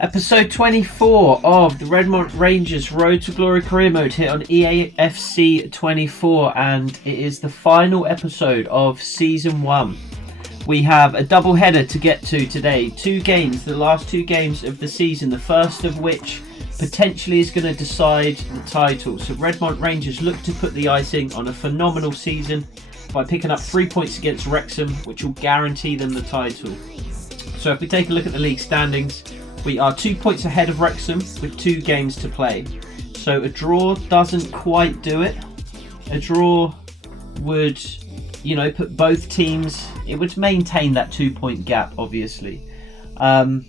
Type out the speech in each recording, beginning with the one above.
Episode 24 of the Redmont Rangers Road to Glory career mode here on EAFC 24, and it is the final episode of Season 1. We have a double header to get to today. Two games, the last two games of the season, the first of which potentially is going to decide the title. So Redmont Rangers look to put the icing on a phenomenal season by picking up 3 points against Wrexham, which will guarantee them the title. So if we take a look at the league standings, we are 2 points ahead of Wrexham with 2 games to play. So a draw doesn't quite do it. A draw would, put both teams, it would maintain that 2 point gap, obviously. A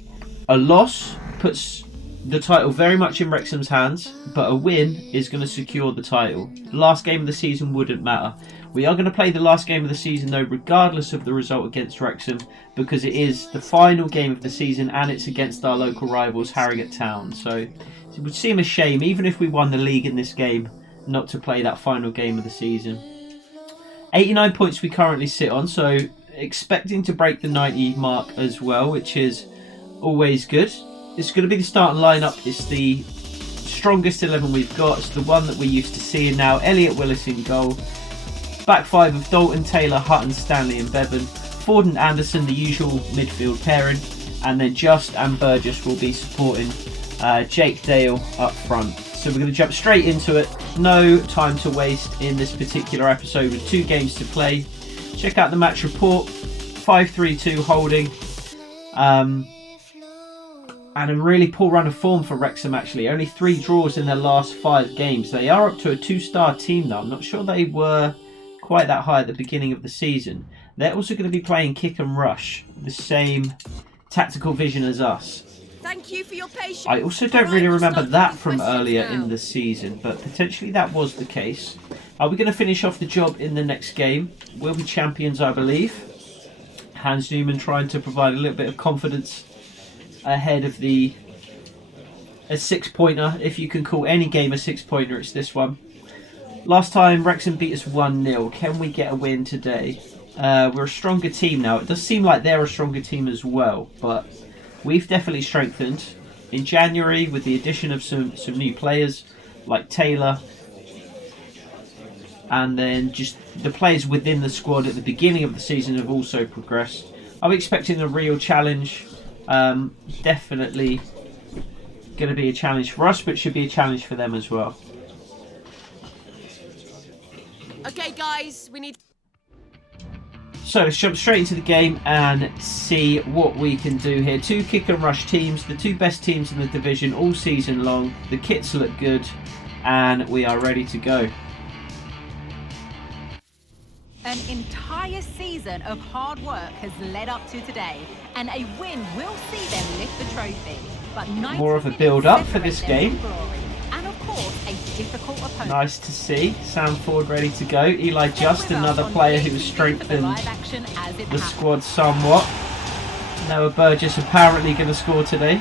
loss puts the title very much in Wrexham's hands, but a win is going to secure the title. The last game of the season wouldn't matter. We are going to play the last game of the season though, regardless of the result against Wrexham, because it is the final game of the season and it's against our local rivals, Harrogate Town. So it would seem a shame, even if we won the league in this game, not to play that final game of the season. 89 points we currently sit on, so expecting to break the 90 mark as well, which is always good. It's going to be the starting lineup. It's the strongest 11 we've got. It's the one that we're used to seeing now. Elliot Willis in goal. Back five of Dalton, Taylor, Hutton, Stanley and Bevan. Ford and Anderson, the usual midfield pairing. And then Just and Burgess will be supporting Jake Dale up front. So we're going to jump straight into it. No time to waste in this particular episode with 2 games to play. Check out the match report. 5-3-2 holding. And a really poor run of form for Wrexham actually. Only 3 draws in their last 5 games. They are up to a 2-star team though. I'm not sure they were quite that high at the beginning of the season. They're also going to be playing kick and rush, the same tactical vision as us. Thank you for your patience. I also don't really remember that from earlier in the season, but potentially that was the case. Are we going to finish off the job in the next game? We'll be champions, I believe. Hans Newman trying to provide a little bit of confidence ahead of a 6-pointer. If you can call any game a 6-pointer, it's this one. Last time Wrexham beat us 1-0. Can we get a win today? We're a stronger team now. It does seem like they're a stronger team as well, but we've definitely strengthened. In January, with the addition of some new players like Taylor, and then just the players within the squad at the beginning of the season have also progressed. I'm expecting a real challenge. Definitely going to be a challenge for us, but it should be a challenge for them as well. Okay guys, we need... So let's jump straight into the game and see what we can do here. 2 kick and rush teams, the 2 best teams in the division all season long. The kits look good and we are ready to go. An entire season of hard work has led up to today, and a win will see them lift the trophy. But more of a build-up for this game. And of course, a difficult opponent. Nice to see. Sam Ford ready to go. Eli Just, another player who has strengthened the squad somewhat. Noah Burgess apparently going to score today.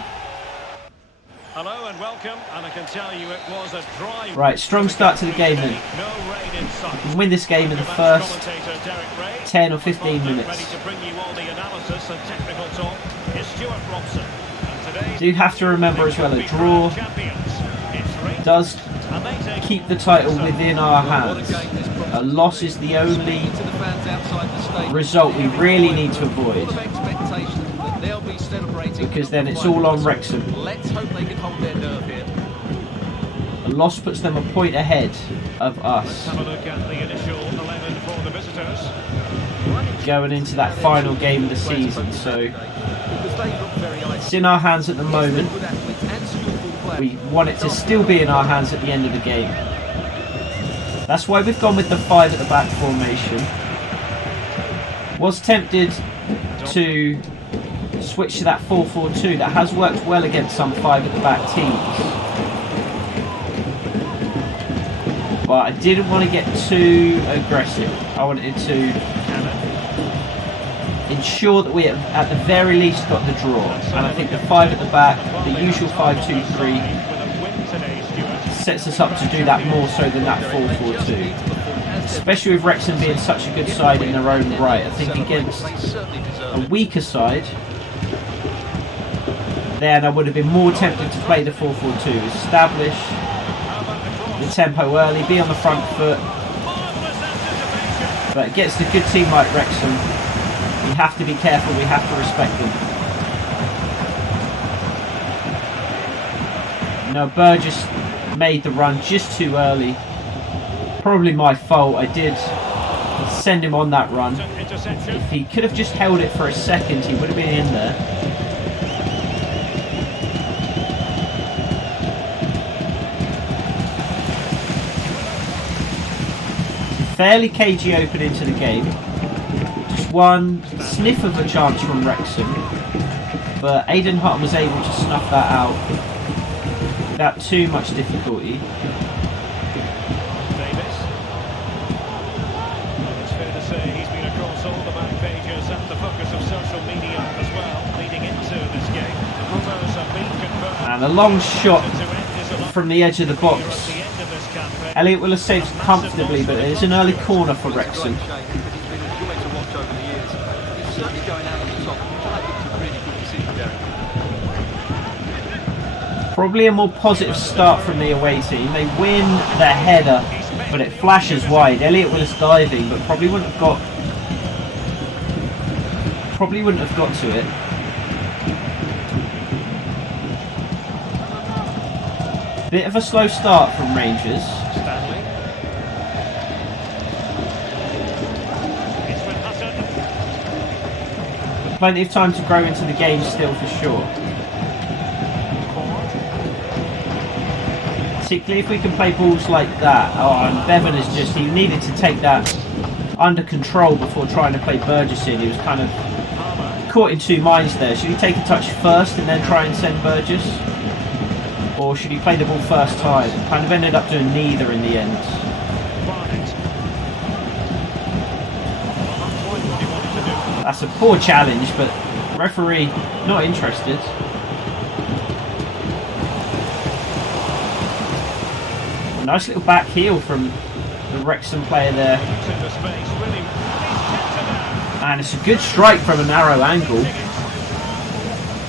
Hello and welcome, and I can tell you it was a dry... Right, strong start to the game then. We can win this game in the first 10 or 15 minutes. Do have to remember as well, a draw does keep the title within our hands. A loss is the only result we really need to avoid, because then it's all on Wrexham. A loss puts them a point ahead of us. Going into that final game of the season, so it's in our hands at the moment. We want it to still be in our hands at the end of the game. That's why we've gone with the 5 at the back formation. Was tempted to switch to that 4-4-2. That has worked well against some 5 at the back teams. But I didn't want to get too aggressive. I wanted to ensure that we at the very least got the draw. And I think the 5 at the back, the usual 5-2-3, sets us up to do that more so than that 4-4-2. Especially with Wrexham being such a good side in their own right. I think against a weaker side, then I would have been more tempted to play the 4-4-2. Establish the tempo early, be on the front foot. But against a good team like Wrexham, we have to be careful, we have to respect them. No, Burgess made the run just too early. Probably my fault. I did send him on that run. If he could have just held it for a second, he would have been in there. Fairly cagey opening to the game. Just one sniff of a chance from Wrexham, but Aidan Hutton was able to snuff that out without too much difficulty. Davis. It's fair to say he's been across all the back pages and the focus of social media as well, leading into this game. Rumours have been confirmed. And a long shot from the edge of the box. Elliot Willis saves comfortably, but it is an early corner for Wrexham. Probably a more positive start from the away team. They win their header, but it flashes wide. Elliot Willis diving, but probably wouldn't have got to it. Bit of a slow start from Rangers. Stanley. It's with Hutton. Plenty of time to grow into the game still, for sure. Particularly if we can play balls like that. Oh, and Bevan is just, he needed to take that under control before trying to play Burgess in. He was kind of caught in two minds there. Should he take a touch first and then try and send Burgess? Or should he play the ball first time? Kind of ended up doing neither in the end. That's a poor challenge, but referee not interested. A nice little back heel from the Wrexham player there. And it's a good strike from a narrow angle.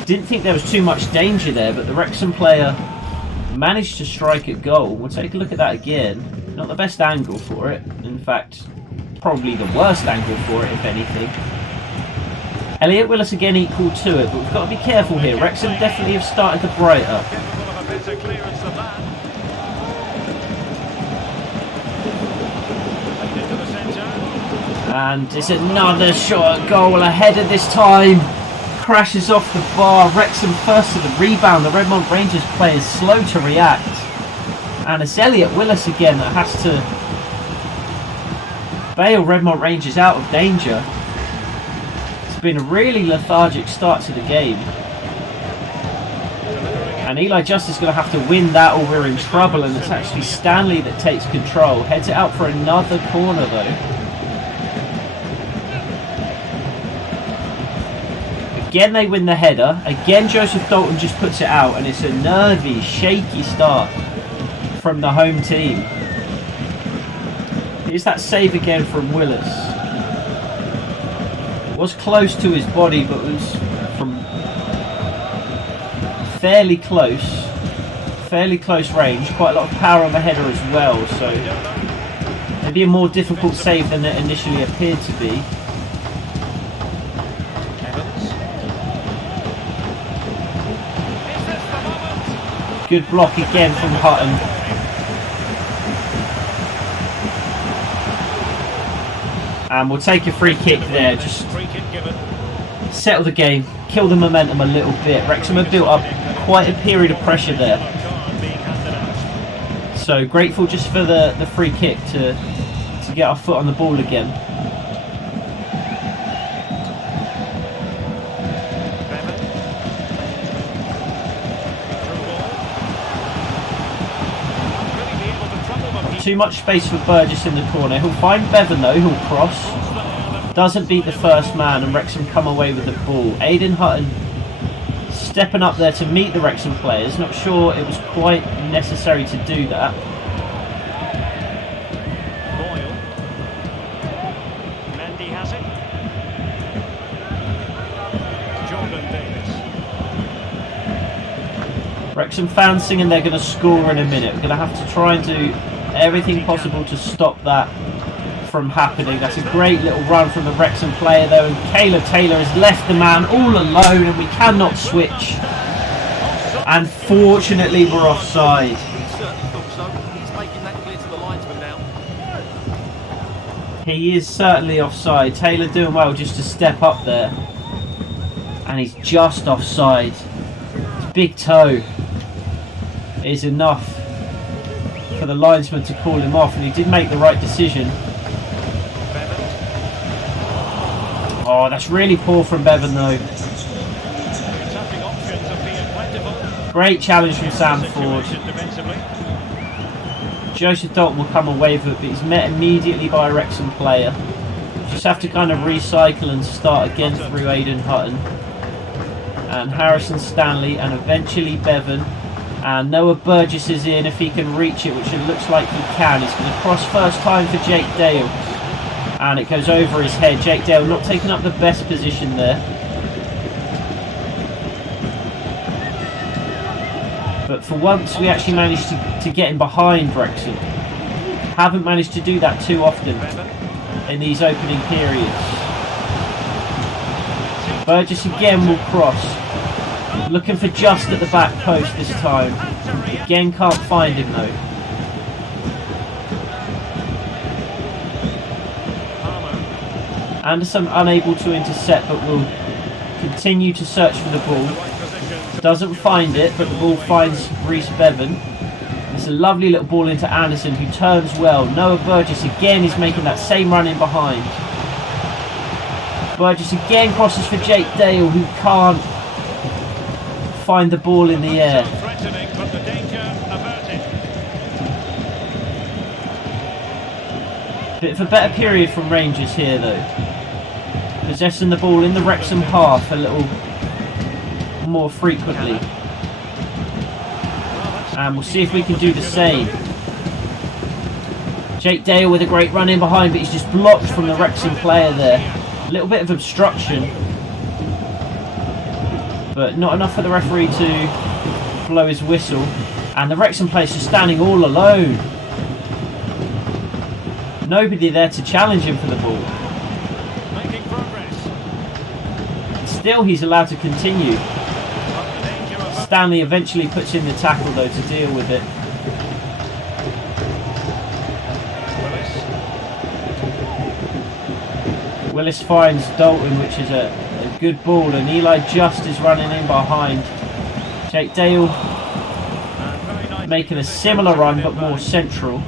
Didn't think there was too much danger there, but the Wrexham player managed to strike at goal. We'll take a look at that again. Not the best angle for it. In fact, probably the worst angle for it, if anything. Elliot Willis again equal to it, but we've got to be careful here. Wrexham definitely have started to bright up. And it's another shot at goal. A header this time. Crashes off the bar. Wrexham first to the rebound. The Redmont Rangers players slow to react. And it's Elliot Willis again that has to bail Redmont Rangers out of danger. It's been a really lethargic start to the game. And Eli Justice is going to have to win that or we're in trouble. And it's actually Stanley that takes control. Heads it out for another corner though. Again they win the header. Again Joseph Dalton just puts it out, and it's a nervy, shaky start from the home team. Here's that save again from Willis. Was close to his body, but was from fairly close range. Quite a lot of power on the header as well, so maybe a more difficult save than it initially appeared to be. Good block again from Hutton. And we'll take a free kick there. Just settle the game. Kill the momentum a little bit. Wrexham have built up quite a period of pressure there. So grateful just for the free kick to get our foot on the ball again. Too much space for Burgess in the corner. He'll find Bevan though, he'll cross. Doesn't beat the first man and Wrexham come away with the ball. Aidan Hutton stepping up there to meet the Wrexham players. Not sure it was quite necessary to do that. Boyle. Mendy has it. Jordan Davis. Wrexham fans singing they're going to score in a minute. We're going to have to try and do everything possible to stop that from happening. That's a great little run from the Wrexham player though, and Caleb Taylor has left the man all alone and we cannot switch. And fortunately we're offside. He is certainly offside. Taylor doing well just to step up there. And he's just offside. His big toe is enough for the linesman to call him off, and he did make the right decision. Oh, that's really poor from Bevan though. Great challenge from Sam Ford. Joseph Dalton will come away with it, but he's met immediately by a Wrexham player. Just have to kind of recycle and start again through Aidan Hutton. And Harrison Stanley, and eventually Bevan. And Noah Burgess is in if he can reach it, which it looks like he can. He's going to cross first time for Jake Dale. And it goes over his head. Jake Dale not taking up the best position there. But for once we actually managed to get him behind Wrexham. Haven't managed to do that too often in these opening periods. Burgess again will cross. Looking for just at the back post this time. Again can't find him though. Anderson unable to intercept, but will continue to search for the ball. Doesn't find it, but the ball finds Reece Bevan. It's a lovely little ball into Anderson, who turns well. Noah Burgess again is making that same run in behind. Burgess again crosses for Jake Dale, who can't find the ball in the air. Bit of a better period from Rangers here though. Possessing the ball in the Wrexham half a little more frequently. And we'll see if we can do the same. Jake Dale with a great run in behind, but he's just blocked from the Wrexham player there. A little bit of obstruction, but not enough for the referee to blow his whistle. And the Wrexham player's just standing all alone. Nobody there to challenge him for the ball. Making progress. Still he's allowed to continue. Stanley eventually puts in the tackle though to deal with it. Willis finds Dalton, which is a good ball, and Eli Just is running in behind. Jake Dale making a similar run but more central.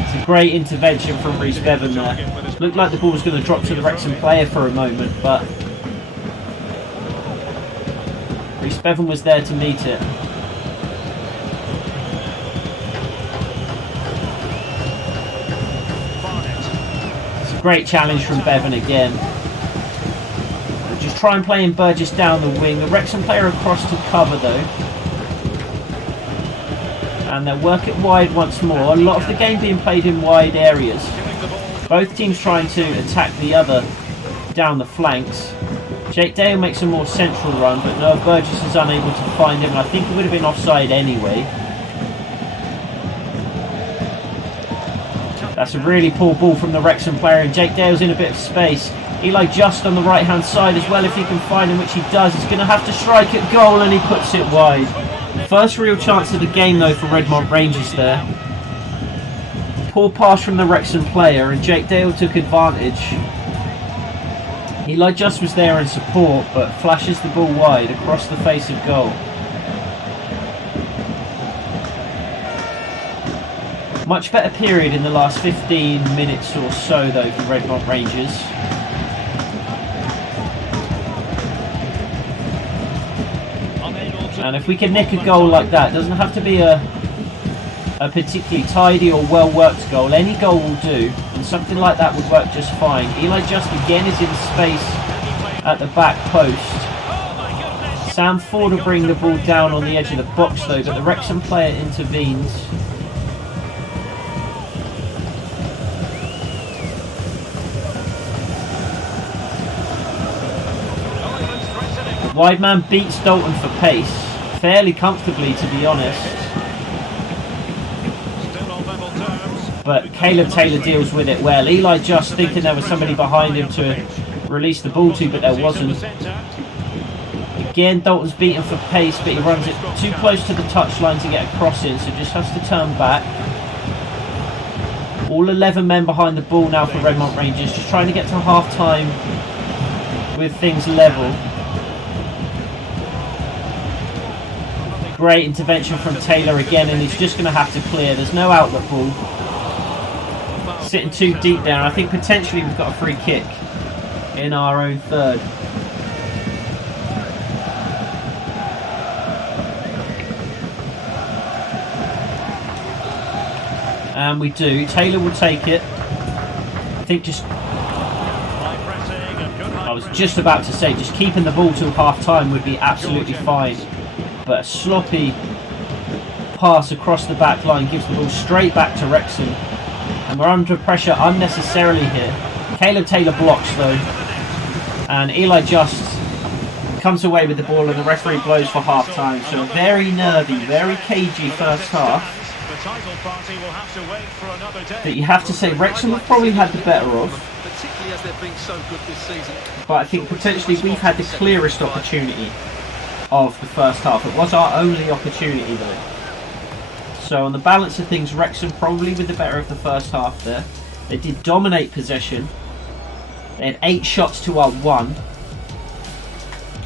It's a great intervention from Reece Bevan there. Looked like the ball was going to drop to the Wrexham player for a moment, but Reece Bevan was there to meet it. It's a great challenge from Bevan again. Just try and play in Burgess down the wing. The Wrexham player across to cover though. And they'll work it wide once more. A lot of the game being played in wide areas. Both teams trying to attack the other down the flanks. Jake Dale makes a more central run, but Noah Burgess is unable to find him, and I think it would have been offside anyway. That's a really poor ball from the Wrexham player, and Jake Dale's in a bit of space. Eli Just on the right hand side as well, if he can find him, which he does. He's going to have to strike at goal, and he puts it wide. First real chance of the game though for Redmont Rangers there. Poor pass from the Wrexham player, and Jake Dale took advantage. Eli Just was there in support, but flashes the ball wide across the face of goal. Much better period in the last 15 minutes or so though for Redmont Rangers. And if we can nick a goal like that, it doesn't have to be a particularly tidy or well worked goal. Any goal will do, and something like that would work just fine. Eli Just again is in space at the back post. Sam Ford will bring the ball down on the edge of the box though, but the Wrexham player intervenes. Wide man beats Dalton for pace fairly comfortably, to be honest. Still on level terms. But Caleb Taylor deals with it well. Eli just thinking there was somebody behind him to release the ball to, but there wasn't. Again, Dalton's beaten for pace, but he runs it too close to the touchline to get a cross in, so just has to turn back. All 11 men behind the ball now for Redmont Rangers, just trying to get to half-time with things level. Great intervention from Taylor again, and he's just going to have to clear. There's no outlet ball. Sitting too deep there, and I think potentially we've got a free kick in our own third. And we do. Taylor will take it. I think just... I was just about to say, just keeping the ball till half-time would be absolutely fine. But a sloppy pass across the back line gives the ball straight back to Wrexham. And we're under pressure unnecessarily here. Caleb Taylor blocks though. And Eli just comes away with the ball, and the referee blows for half-time. So a very nervy, very cagey first half. But you have to say Wrexham have probably had the better of. Particularly as they've been so good this season. But I think potentially we've had the clearest opportunity of the first half. It was our only opportunity though. So on the balance of things, Wrexham probably with the better of the first half there. They did dominate possession. They had 8 shots to our 1.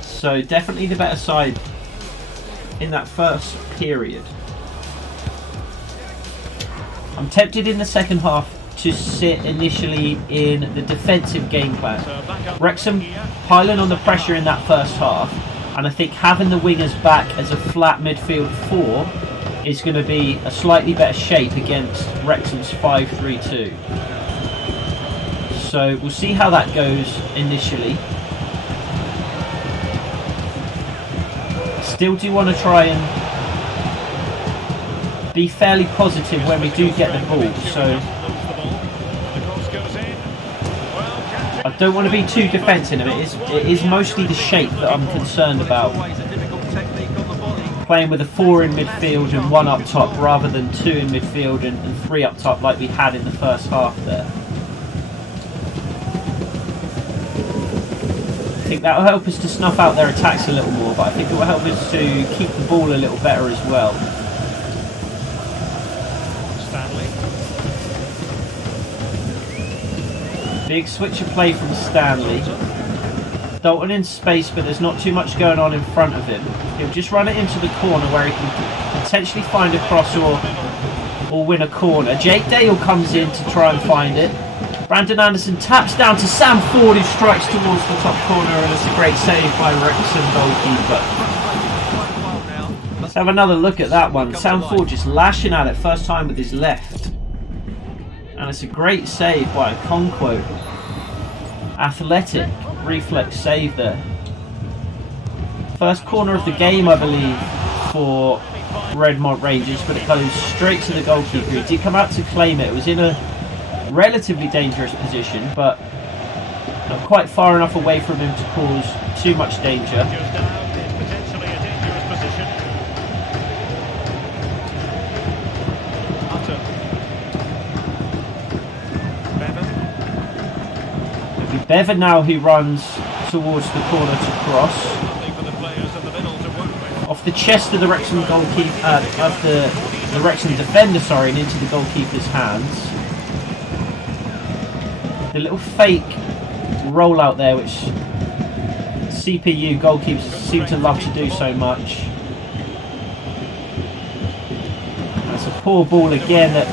So definitely the better side in that first period. I'm tempted in the second half to sit initially in the defensive game plan. Wrexham piling on the pressure in that first half, and I think having the wingers back as a flat midfield 4 is going to be a slightly better shape against Wrexham's 5-3-2. So we'll see how that goes initially. Still do want to try and be fairly positive when we do get the ball, so I don't want to be too defensive. It is mostly the shape that I'm concerned about. Playing with a 4 in midfield and 1 up top rather than 2 in midfield and 3 up top like we had in the first half there. I think that will help us to snuff out their attacks a little more, but I think it will help us to keep the ball a little better as well. Big switch of play from Stanley. Dalton in space, but there's not too much going on in front of him. He'll just run it into the corner where he can potentially find a cross or win a corner. Jake Dale comes in to try and find it. Brandon Anderson taps down to Sam Ford, who strikes towards the top corner, and it's a great save by Wrexham goalkeeper. Let's have another look at that one. Sam Ford just lashing at it first time with his left. And it's a great save by Conquo. Athletic reflex save there. First corner of the game, I believe, for Redmont Rangers, but it goes straight to the goalkeeper. He did come out to claim it. It was in a relatively dangerous position, but not quite far enough away from him to cause too much danger. Bevan now who runs towards the corner to cross. Off the chest of the Wrexham goalkeeper, of the Wrexham defender, sorry, and into the goalkeeper's hands. The little fake rollout there, which CPU goalkeepers seem to love to do so much. That's a poor ball again that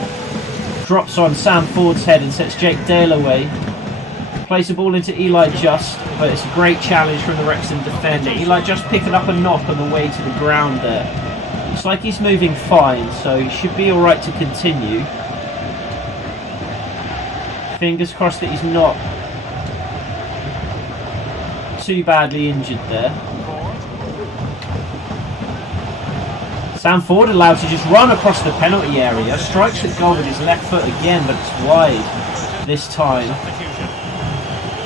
drops on Sam Ford's head and sets Jake Dale away. Plays the ball into Eli Just, but it's a great challenge from the Wrexham defender. Eli Just picking up a knock on the way to the ground there. Looks like he's moving fine, so he should be alright to continue. Fingers crossed that he's not too badly injured there. Sam Ford allowed to just run across the penalty area. Strikes the goal with his left foot again, but it's wide this time.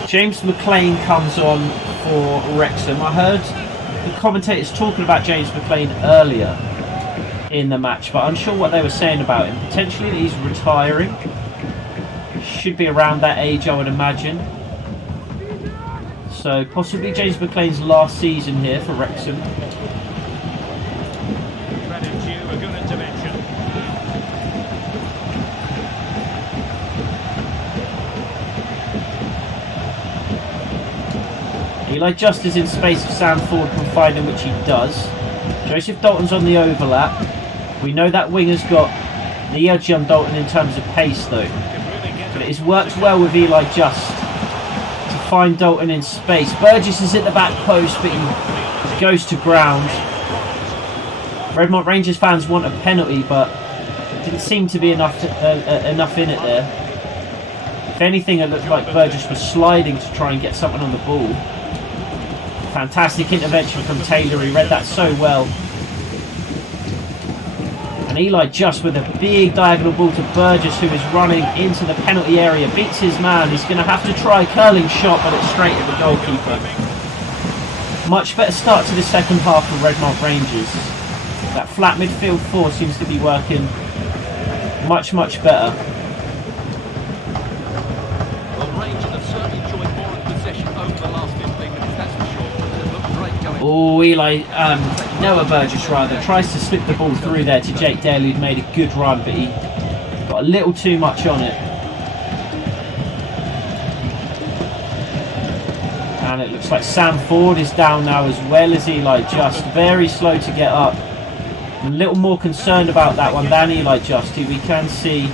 James McLean comes on for Wrexham. I heard the commentators talking about James McLean earlier in the match, but unsure what they were saying about him. Potentially that he's retiring. Should be around that age, I would imagine. So possibly James McLean's last season here for Wrexham. Credit due, a good intervention. Eli Just is in space if Sam Ford can find him, which he does. Joseph Dalton's on the overlap. We know that winger's got the edge on Dalton in terms of pace though. But it has worked well with Eli Just to find Dalton in space. Burgess is at the back post, but he goes to ground. Redmont Rangers fans want a penalty, but it didn't seem to be enough in it there. If anything, it looked like Burgess was sliding to try and get something on the ball. Fantastic intervention from Taylor, he read that so well. And Eli Just with a big diagonal ball to Burgess, who is running into the penalty area, beats his man. He's going to have to try a curling shot, but it's straight at the goalkeeper. Much better start to the second half for Redmont Rangers. That flat midfield four seems to be working much better. Well, Rangers have certainly enjoyed more of the possession over the last 15 minutes, that's for sure. They've looked great going. Oh, Noah Burgess rather, tries to slip the ball through there to Jake Dale, who'd made a good run, but he got a little too much on it. And it looks like Sam Ford is down now as well as Eli Just. Very slow to get up. I'm a little more concerned about that one than Eli Just, who we can see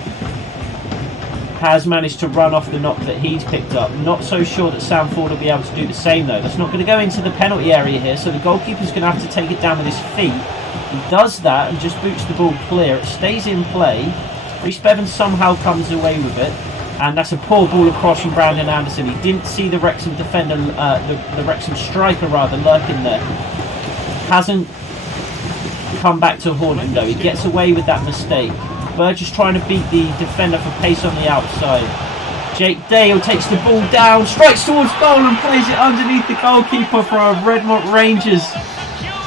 has managed to run off the knock that he's picked up. Not so sure that Sam Ford will be able to do the same though. That's not going to go into the penalty area here, so the goalkeeper's going to have to take it down with his feet. He does that and just boots the ball clear. It stays in play. Rhys Bevan somehow comes away with it, and that's a poor ball across from Brandon Anderson. He didn't see the Wrexham defender, the Wrexham striker rather, lurking there. Hasn't come back to haunt him though. He gets away with that mistake. Burgess trying to beat the defender for pace on the outside. Jake Dale takes the ball down, strikes towards goal and plays it underneath the goalkeeper for a Redmont Rangers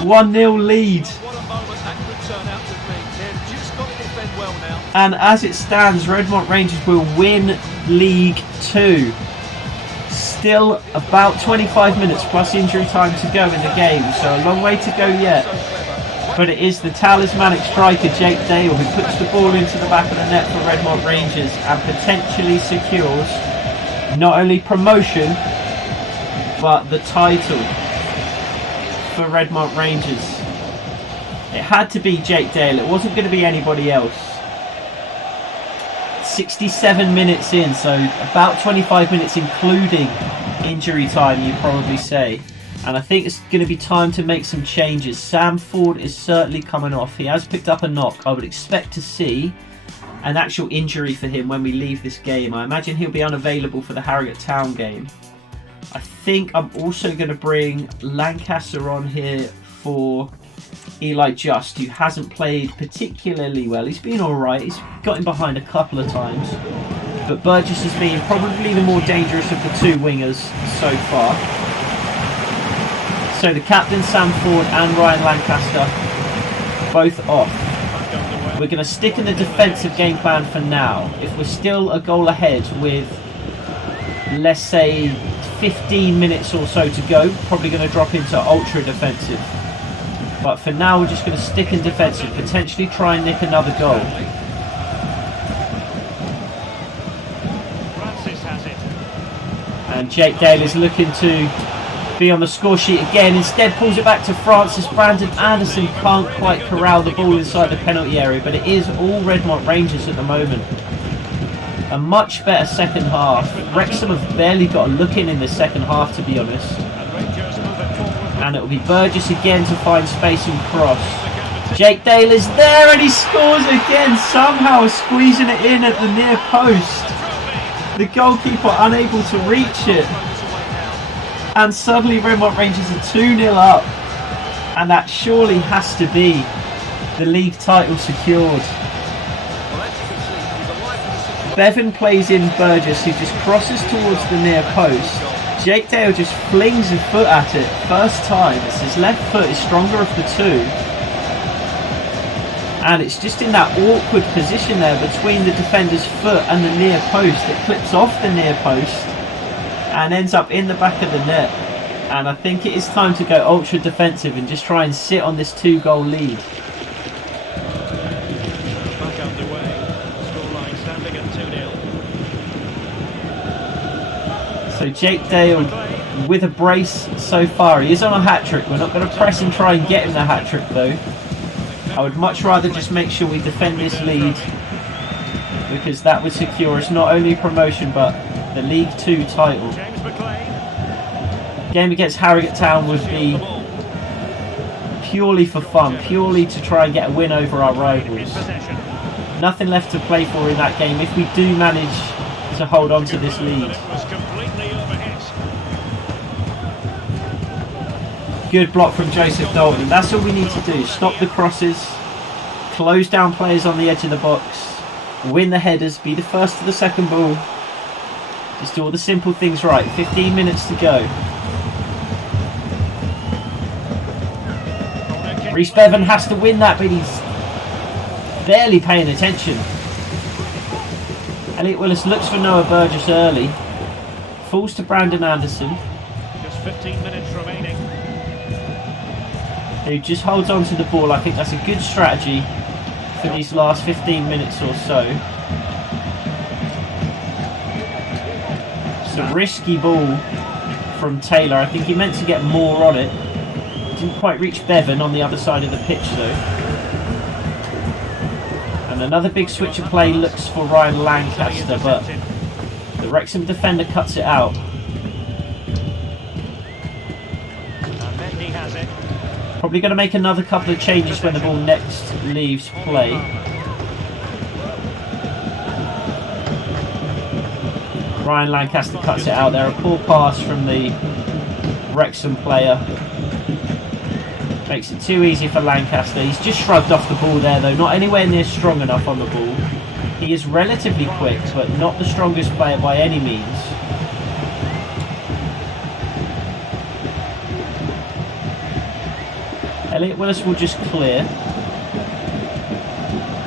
1-0 lead. What a moment that could turn out to be. They've just got to defend well now. And as it stands, Redmont Rangers will win League 2. Still about 25 minutes plus injury time to go in the game, so a long way to go yet. But it is the talismanic striker Jake Dale who puts the ball into the back of the net for Redmont Rangers and potentially secures not only promotion but the title for Redmont Rangers. It had to be Jake Dale, it wasn't going to be anybody else. 67 minutes in, so about 25 minutes including injury time, you'd probably say. And I think it's going to be time to make some changes. Sam Ford is certainly coming off. He has picked up a knock. I would expect to see an actual injury for him when we leave this game. I imagine he'll be unavailable for the Harrogate Town game. I think I'm also going to bring Lancaster on here for Eli Just, who hasn't played particularly well. He's been alright. He's got him behind a couple of times. But Burgess has been probably the more dangerous of the two wingers so far. So the captain, Sam Ford, and Ryan Lancaster, both off. We're going to stick in the defensive game plan for now. If we're still a goal ahead with, let's say, 15 minutes or so to go, probably going to drop into ultra defensive. But for now, we're just going to stick in defensive, potentially try and nick another goal. Francis has it. And Jake Dale is looking to be on the score sheet again. Instead pulls it back to Francis. Brandon Anderson can't quite corral the ball inside the penalty area, but it is all Redmont Rangers at the moment. A much better second half. Wrexham have barely got a look in the second half, to be honest. And it will be Burgess again to find space and cross. Jake Dale is there and he scores again, somehow squeezing it in at the near post. The goalkeeper unable to reach it. And suddenly Redmont Rangers are 2-0 up. And that surely has to be the league title secured. Bevan plays in Burgess, who just crosses towards the near post. Jake Dale just flings his foot at it. First time. It's his left foot is stronger of the two. And it's just in that awkward position there between the defender's foot and the near post. It clips off the near post and ends up in the back of the net. And I think it is time to go ultra defensive and just try and sit on this 2-goal lead. Back underway. Scoreline standing at 2-0. So Jake Dale with a brace so far. He is on a hat-trick. We're not going to press and try and get him the hat-trick though. I would much rather just make sure we defend this lead, because that would secure us not only promotion but the League 2 title. Game against Harrogate Town would be purely for fun, purely to try and get a win over our rivals. Nothing left to play for in that game if we do manage to hold on to this lead. Good block from Joseph Dalton. That's all we need to do. Stop the crosses, close down players on the edge of the box, win the headers, be the first to the second ball. Just do all the simple things right. 15 minutes to go. Rhys Bevan has to win that, but he's barely paying attention. Elliot Willis looks for Noah Burgess early. Falls to Brandon Anderson. Just 15 minutes remaining. Who just holds on to the ball. I think that's a good strategy for these last 15 minutes or so. It's a risky ball from Taylor. I think he meant to get more on it. Didn't quite reach Bevan on the other side of the pitch though. And another big switch of play looks for Ryan Lancaster, but the Wrexham defender cuts it out. Probably going to make another couple of changes when the ball next leaves play. Ryan Lancaster cuts it out there. A poor pass from the Wrexham player. Makes it too easy for Lancaster. He's just shrugged off the ball there though. Not anywhere near strong enough on the ball. He is relatively quick, but not the strongest player by any means. Elliot Willis will just clear.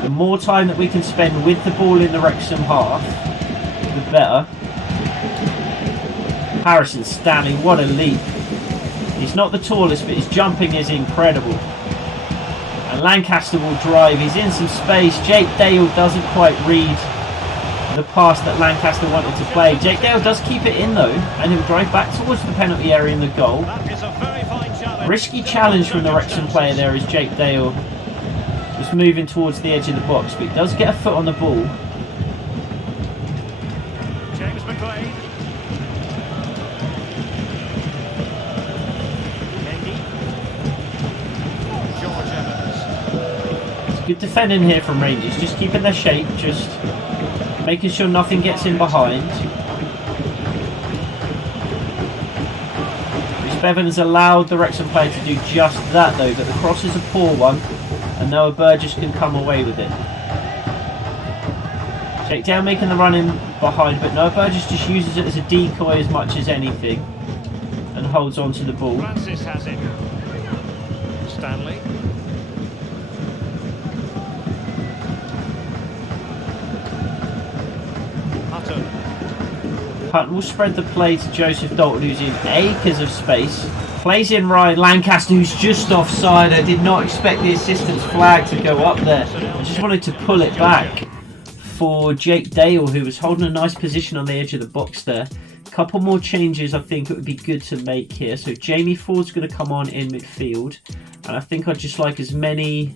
The more time that we can spend with the ball in the Wrexham half, the better. Harrison Stanley, what a leap. He's not the tallest, but his jumping is incredible. And Lancaster will drive. He's in some space. Jake Dale doesn't quite read the pass that Lancaster wanted to play. Jake Dale does keep it in though, and he'll drive back towards the penalty area in the goal. Risky challenge from the Wrexham player there as Jake Dale was moving towards the edge of the box, but he does get a foot on the ball. James McLean. George Evans. It's good defending here from Rangers, just keeping their shape, just making sure nothing gets in behind. Bevan has allowed the Wrexham player to do just that though, but the cross is a poor one and Noah Burgess can come away with it. Jake Dale making the run in behind, but Noah Burgess just uses it as a decoy as much as anything and holds on to the ball. Francis has it. Stanley. Hutton. Hutton will spread the play to Joseph Dalton, who's in acres of space. Plays in Ryan Lancaster, who's just offside. I did not expect the assistance flag to go up there. I just wanted to pull it back for Jake Dale, who was holding a nice position on the edge of the box there. A couple more changes I think it would be good to make here. So Jamie Ford's going to come on in midfield. And I think I'd just like as many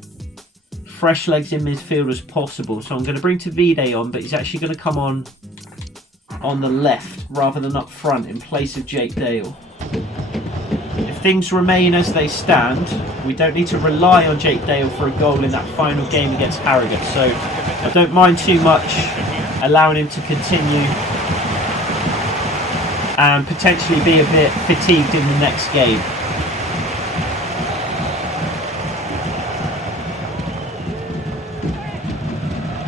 fresh legs in midfield as possible. So I'm going to bring Tavide on, but he's actually going to come on the left rather than up front in place of Jake Dale. If things remain as they stand, we don't need to rely on Jake Dale for a goal in that final game against Harrogate, so I don't mind too much allowing him to continue and potentially be a bit fatigued in the next game.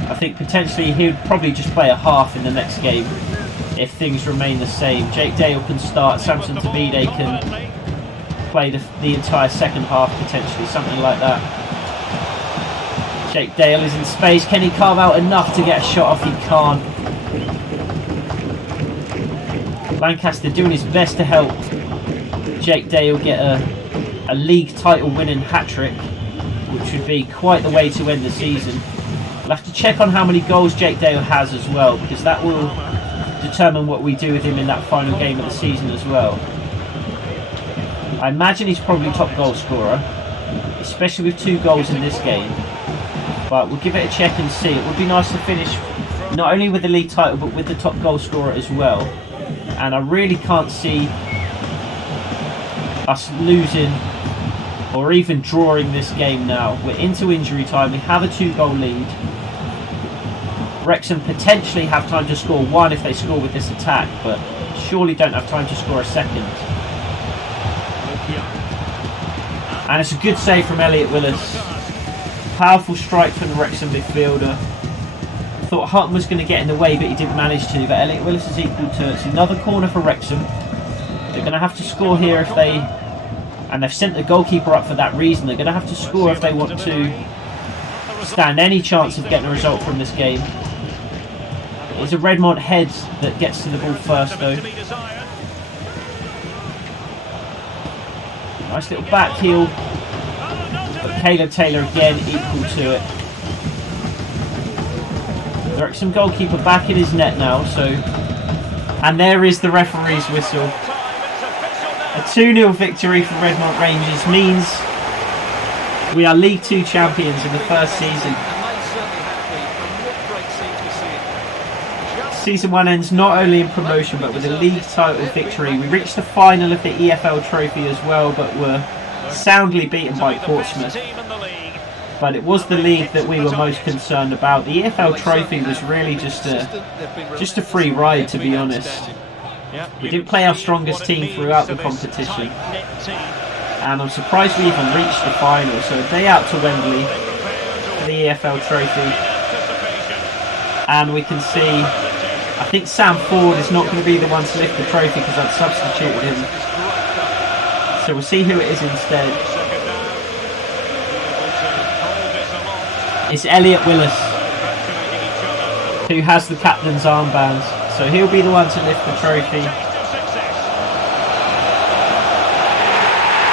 I think potentially he would probably just play a half in the next game if things remain the same. Jake Dale can start, Samson Tabide can play the entire second half potentially, something like that. Jake Dale is in space. Can he carve out enough to get a shot off? He can't. Lancaster doing his best to help Jake Dale get a league title winning hat-trick, which would be quite the way to end the season. We'll have to check on how many goals Jake Dale has as well, because that will determine what we do with him in that final game of the season as well. I imagine he's probably top goal scorer, especially with 2 goals in this game. But we'll give it a check and see. It would be nice to finish not only with the league title, but with the top goal scorer as well. And I really can't see us losing or even drawing this game now. We're into injury time. We have a 2-goal lead. Wrexham potentially have time to score 1 if they score with this attack, but surely don't have time to score a second. And it's a good save from Elliot Willis. Powerful strike from the Wrexham midfielder. Thought Hutton was going to get in the way, but he didn't manage to. But Elliot Willis is equal to it. It's another corner for Wrexham. They're going to have to score here if they... And they've sent the goalkeeper up for that reason. They're going to have to score if they want to stand any chance of getting a result from this game. It's a Redmont head that gets to the ball first, though. Nice little back heel. But Caleb Taylor again equal to it. The Wrexham goalkeeper back in his net now, so... And there is the referee's whistle. A 2-0 victory for Redmont Rangers means we are League 2 champions in the first season. Season 1 ends not only in promotion but with a league title victory. We reached the final of the EFL trophy as well, but were soundly beaten by Portsmouth. But it was the league that we were most concerned about. The EFL trophy was really just a free ride, to be honest. We didn't play our strongest team throughout the competition, and I'm surprised we even reached the final. So a day out to Wembley for the EFL trophy, and we can see, I think Sam Ford is not going to be the one to lift the trophy because I've substituted him. So we'll see who it is instead. It's Elliot Willis, who has the captain's armband. So he'll be the one to lift the trophy.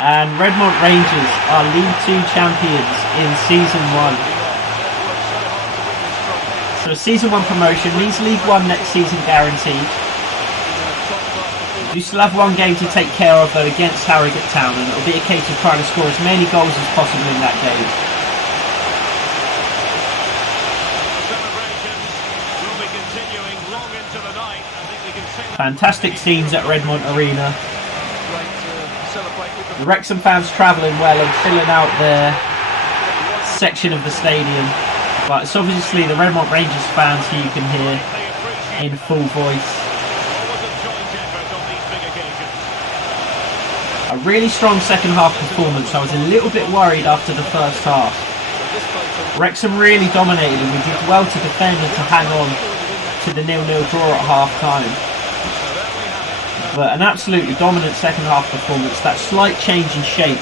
And Redmont Rangers are League 2 champions in Season 1. So Season 1 promotion means League 1 next season guaranteed. You still have 1 game to take care of though against Harrogate Town, and it'll be a case of trying to score as many goals as possible in that game. Fantastic scenes at Redmont Arena. The Wrexham fans travelling well and filling out their section of the stadium. But it's obviously the Redmont Rangers fans who you can hear in full voice. A really strong second half performance. I was a little bit worried after the first half. Wrexham really dominated and we did well to defend and to hang on to the 0-0 draw at half time. But an absolutely dominant second half performance. That slight change in shape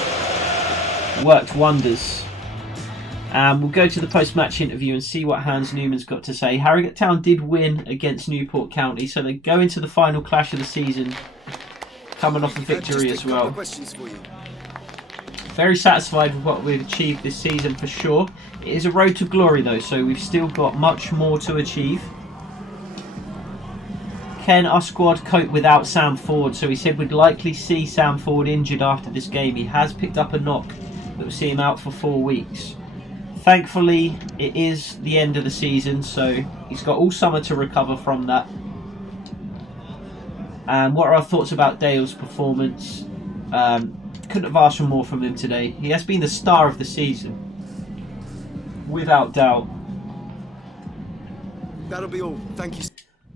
worked wonders. We'll go to the post-match interview and see what Hans Newman's got to say. Harrogate Town did win against Newport County, so they go into the final clash of the season coming off a victory as well. Very satisfied with what we've achieved this season for sure. It is a road to glory though, so we've still got much more to achieve. Can our squad cope without Sam Ford? So he said we'd likely see Sam Ford injured after this game. He has picked up a knock that will see him out for 4 weeks. Thankfully, it is the end of the season, so he's got all summer to recover from that. And what are our thoughts about Dale's performance? Couldn't have asked for more from him today. He has been the star of the season, without doubt. That'll be all. Thank you.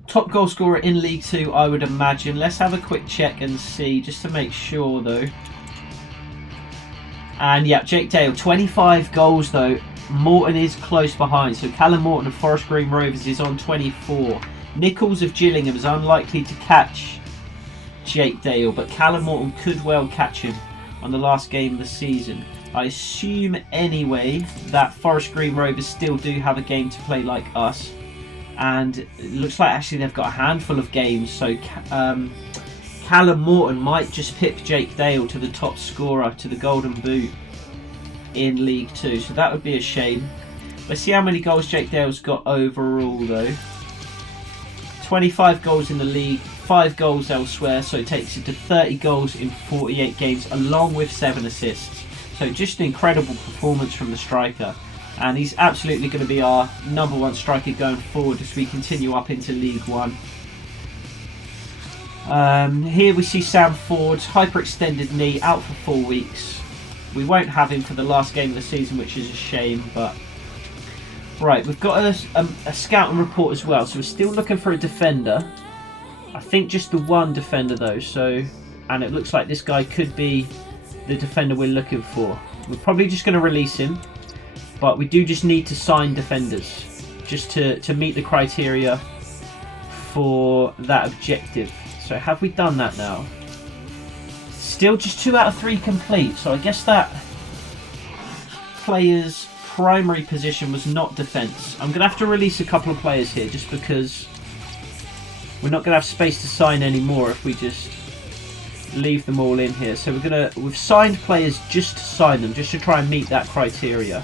Top goal scorer in League 2, I would imagine. Let's have a quick check and see, just to make sure though. And yeah, Jake Dale, 25 goals though. Morton is close behind. So Callum Morton of Forest Green Rovers is on 24. Nichols of Gillingham is unlikely to catch Jake Dale, but Callum Morton could well catch him on the last game of the season. I assume anyway that Forest Green Rovers still do have a game to play like us, and it looks like actually they've got a handful of games, so Callum Morton might just pip Jake Dale to the top scorer, to the Golden Boot in League 2, so that would be a shame. Let's see how many goals Jake Dale's got overall though. 25 goals in the league, 5 goals elsewhere, so it takes it to 30 goals in 48 games along with 7 assists. So just an incredible performance from the striker, and he's absolutely going to be our #1 striker going forward as we continue up into League 1. Here we see Sam Ford, hyperextended knee, out for 4 weeks. We won't have him for the last game of the season, which is a shame, but right, we've got a scouting report as well, so we're still looking for a defender. I think just the one defender though, so, and it looks like this guy could be the defender we're looking for. We're probably just going to release him, but we do just need to sign defenders just to meet the criteria for that objective. So have we done that now? Still just 2 out of 3 complete, so I guess that player's primary position was not defence. I'm going to have to release a couple of players here just because we're not going to have space to sign any more if we just leave them all in here. So we've signed players just to sign them, just to try and meet that criteria.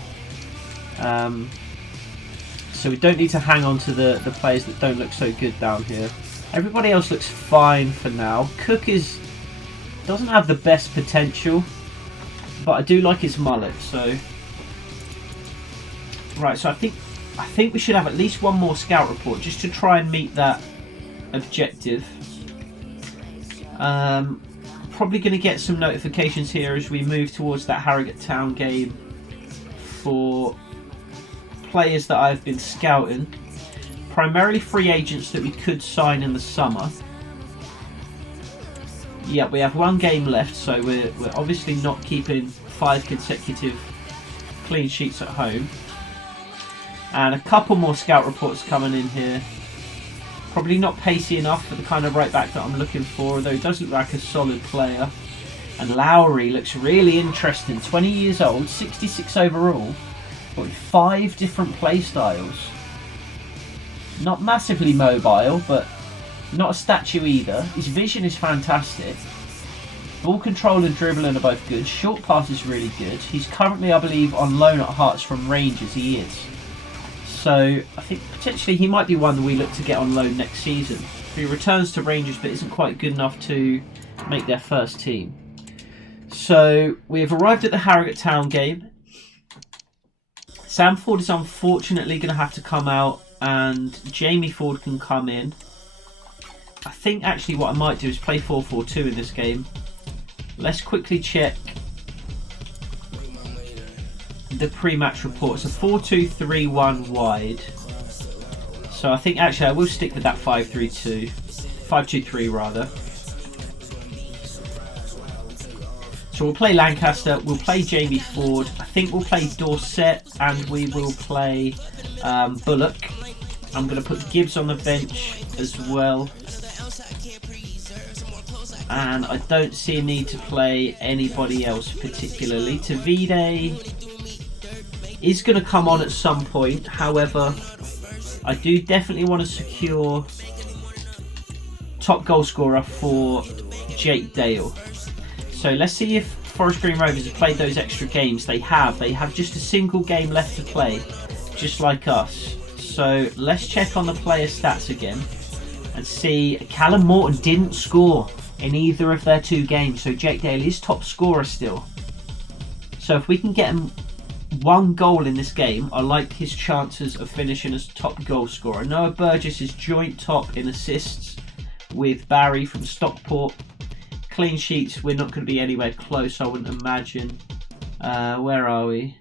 So we don't need to hang on to the players that don't look so good down here. Everybody else looks fine for now. Cook doesn't have the best potential, but I do like his mullet. So right, so I think we should have at least one more scout report just to try and meet that objective. Probably going to get some notifications here as we move towards that Harrogate Town game for players that I've been scouting. Primarily free agents that we could sign in the summer. Yeah, we have 1 game left, so we're obviously not keeping 5 consecutive clean sheets at home. And a couple more scout reports coming in here. Probably not pacey enough for the kind of right back that I'm looking for, although he does look like a solid player. And Lowry looks really interesting. 20 years old, 66 overall, but with 5 different play styles. Not massively mobile, but not a statue either. His vision is fantastic. Ball control and dribbling are both good. Short pass is really good. He's currently, I believe, on loan at Hearts from Rangers. He is. So I think potentially he might be one that we look to get on loan next season. He returns to Rangers but isn't quite good enough to make their first team. So we have arrived at the Harrogate Town game. Sam Ford is unfortunately going to have to come out and Jamie Ford can come in. I think actually what I might do is play 4-4-2 in this game. Let's quickly check the pre-match report. It's a 4-2-3-1 wide. So I think actually I will stick with that 5-3-2. 5-2-3 rather. So we'll play Lancaster, we'll play Jamie Ford, I think we'll play Dorset, and we will play Bullock. I'm going to put Gibbs on the bench as well. And I don't see a need to play anybody else particularly. Tavide is going to come on at some point. However, I do definitely want to secure top goal scorer for Jake Dale. So let's see if Forest Green Rovers have played those extra games. They have. They have just a single game left to play, just like us. So let's check on the player stats again and see. Callum Morton didn't score in either of their 2 games, so Jake Dale is top scorer still. So if we can get him 1 goal in this game, I like his chances of finishing as top goal scorer. Noah Burgess is joint top in assists with Barry from Stockport. Clean sheets, we're not going to be anywhere close, I wouldn't imagine. Where are we?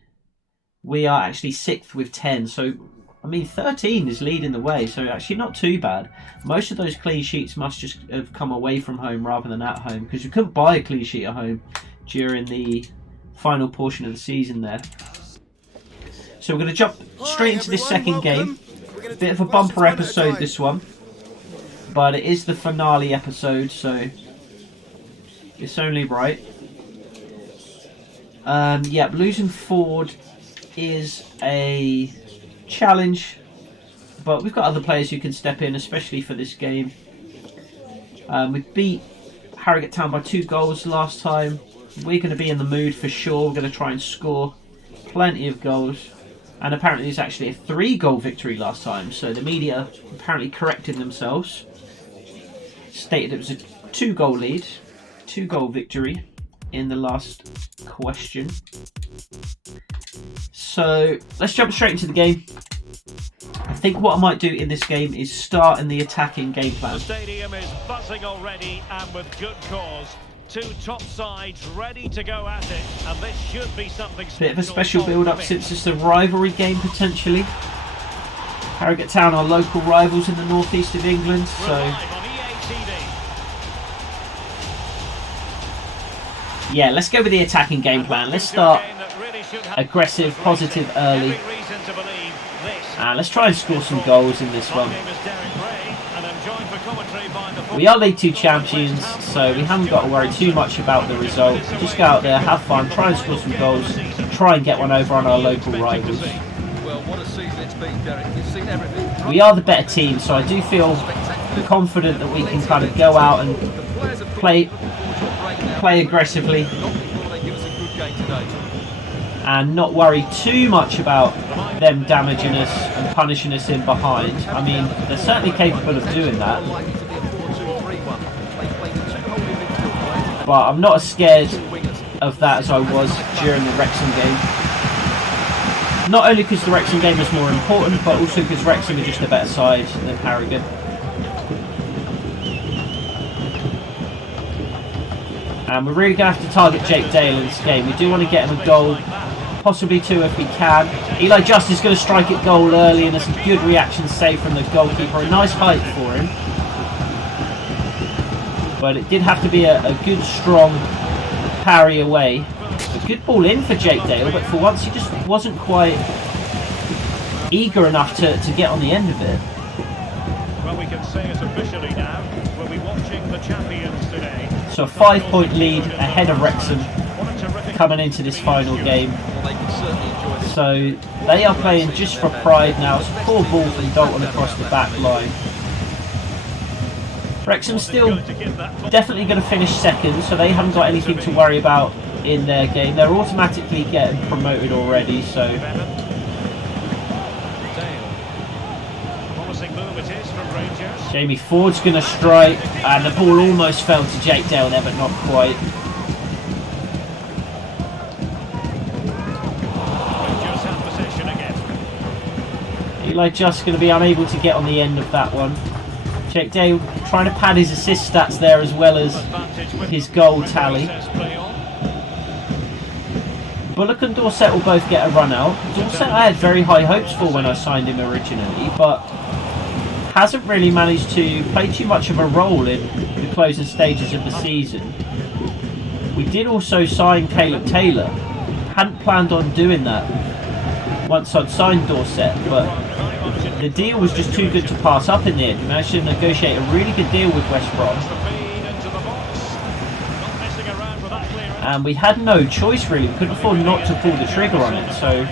We are actually 6th with 10, so I mean 13 is leading the way, so actually not too bad. Most of those clean sheets must just have come away from home rather than at home, because you couldn't buy a clean sheet at home during the final portion of the season there. So we're going to jump straight into this second game. A bit of a bumper episode, this one. but it is the finale episode, so it's only right. Yeah, losing Ford is a challenge, but we've got other players who can step in, especially for this game. We beat Harrogate Town by 2 goals last time. We're going to be in the mood for sure. We're going to try and score plenty of goals. And apparently it's actually a 3-goal victory last time, so the media apparently corrected themselves. Stated it was a 2-goal lead, 2-goal victory in the last question. So let's jump straight into the game. I think what I might do in this game is start in the attacking game plan. The stadium is buzzing already, and with good cause. 2 top sides ready to go at it, and this should be something special. Bit of a special build-up since it's a rivalry game potentially. Harrogate Town are local rivals in the northeast of England, so yeah, let's go with the attacking game plan. Let's start aggressive, positive early, and let's try and score some goals in this one. We are League 2 champions, so we haven't got to worry too much about the result. Just go out there, have fun, try and score some goals, try and get one over on our local rivals. Well, what a season it's been, Derek. You've seen everything. We are the better team, so I do feel confident that we can kind of go out and play aggressively and not worry too much about them damaging us and punishing us in behind. I mean, they're certainly capable of doing that, but I'm not as scared of that as I was during the Wrexham game. Not only because the Wrexham game was more important, but also because Wrexham are just a better side than Harrogate. And we're really going to have to target Jake Dale in this game. We do want to get him a goal, possibly 2 if we can. Eli Just is going to strike it goal early, and there's a good reaction save from the goalkeeper. A nice height for him. But it did have to be a good, strong parry away. A good ball in for Jake Dale, but for once he just wasn't quite eager enough to get on the end of it. Well, we can say it officially now. We'll be watching the champions today. So a 5-point lead ahead of Wrexham coming into this final game. So they are playing just for pride now. It's a poor ball from Dalton across the back line. Wrexham still definitely going to finish second, so they haven't got anything to worry about in their game. They're automatically getting promoted already, so Jamie Ford's going to strike, and the ball almost fell to Jake Dale there, but not quite. Eli just going to be unable to get on the end of that one. Jake Dale trying to pad his assist stats there as well as his goal tally. Bullock and Dorset will both get a run out. Dorset I had very high hopes for when I signed him originally, but hasn't really managed to play too much of a role in the closing stages of the season. We did also sign Caleb Taylor. Hadn't planned on doing that once I'd signed Dorset, but the deal was just too good to pass up in the end. We managed to negotiate a really good deal with West Brom. And we had no choice really. We couldn't afford not to pull the trigger on it. So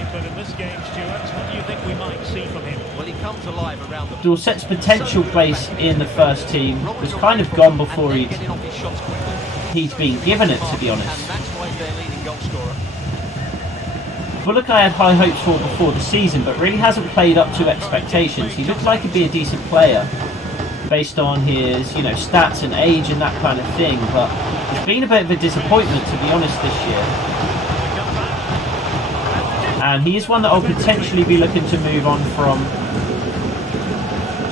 Dorset's potential place in the first team was kind of gone before he'd been given it, to be honest. Bullock I had high hopes for before the season, but really hasn't played up to expectations. He looked like he'd be a decent player based on his, stats and age and that kind of thing, but it's been a bit of a disappointment, to be honest, this year. And he is one that I'll potentially be looking to move on from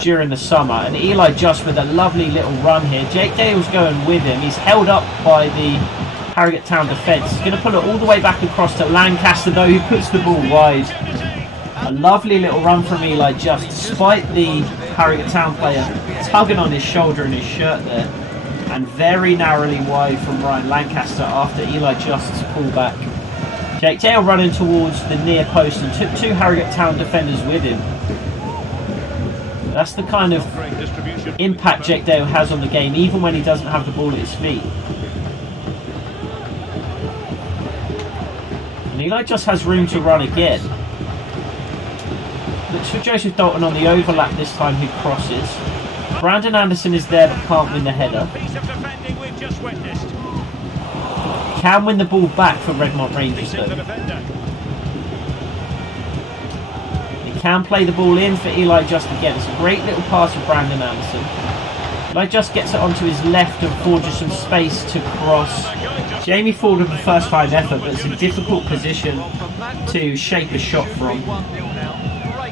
during the summer. And Eli just with a lovely little run here. Jake Dale's going with him. He's held up by the Harrogate Town defence. He's going to pull it all the way back across to Lancaster, though, who puts the ball wide. A lovely little run from Eli Just, despite the Harrogate Town player tugging on his shoulder and his shirt there. And very narrowly wide from Ryan Lancaster after Eli Just's pullback. Jake Dale running towards the near post and took 2 Harrogate Town defenders with him. That's the kind of impact Jake Dale has on the game, even when he doesn't have the ball at his feet. And Eli just has room to run again. Looks for Joseph Dalton on the overlap this time, who crosses. Brandon Anderson is there but can't win the header. Can win the ball back for Redmont Rangers though. He can play the ball in for Eli Just again. It's a great little pass for Brandon Anderson. Eli Just gets it onto his left and forges some space to cross. Jamie Ford with the first time effort, but it's a difficult position to shape a shot from.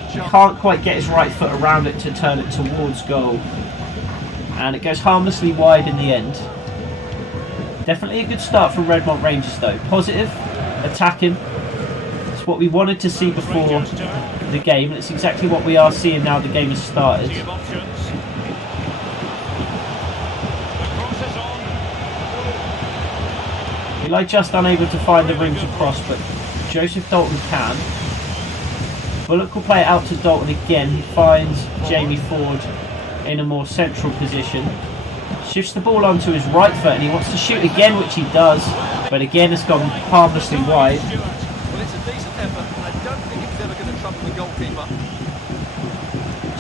He can't quite get his right foot around it to turn it towards goal. And it goes harmlessly wide in the end. Definitely a good start from Redmont Rangers though. Positive, attacking. It's what we wanted to see before the game. It's exactly what we are seeing now the game has started. Eli just unable to find the room to cross, but Joseph Dalton can. Bullock will play it out to Dalton again. He finds Jamie Ford in a more central position. Shifts the ball onto his right foot and he wants to shoot again, which he does. But again, it's gone harmlessly wide. Well, it's a decent effort, and I don't think it's ever going to trouble the goalkeeper.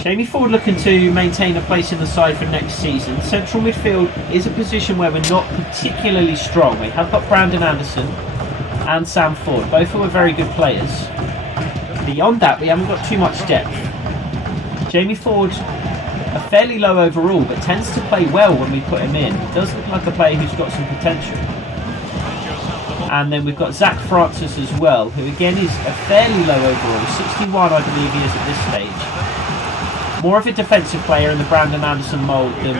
Jamie Ford looking to maintain a place in the side for next season. Central midfield is a position where we're not particularly strong. We have got Brandon Anderson and Sam Ford, both who are very good players. Beyond that, we haven't got too much depth. Jamie Ford, a fairly low overall, but tends to play well when we put him in. He does look like a player who's got some potential. And then we've got Zach Francis as well, who again is a fairly low overall. 61, I believe he is at this stage. More of a defensive player in the Brandon Anderson mould than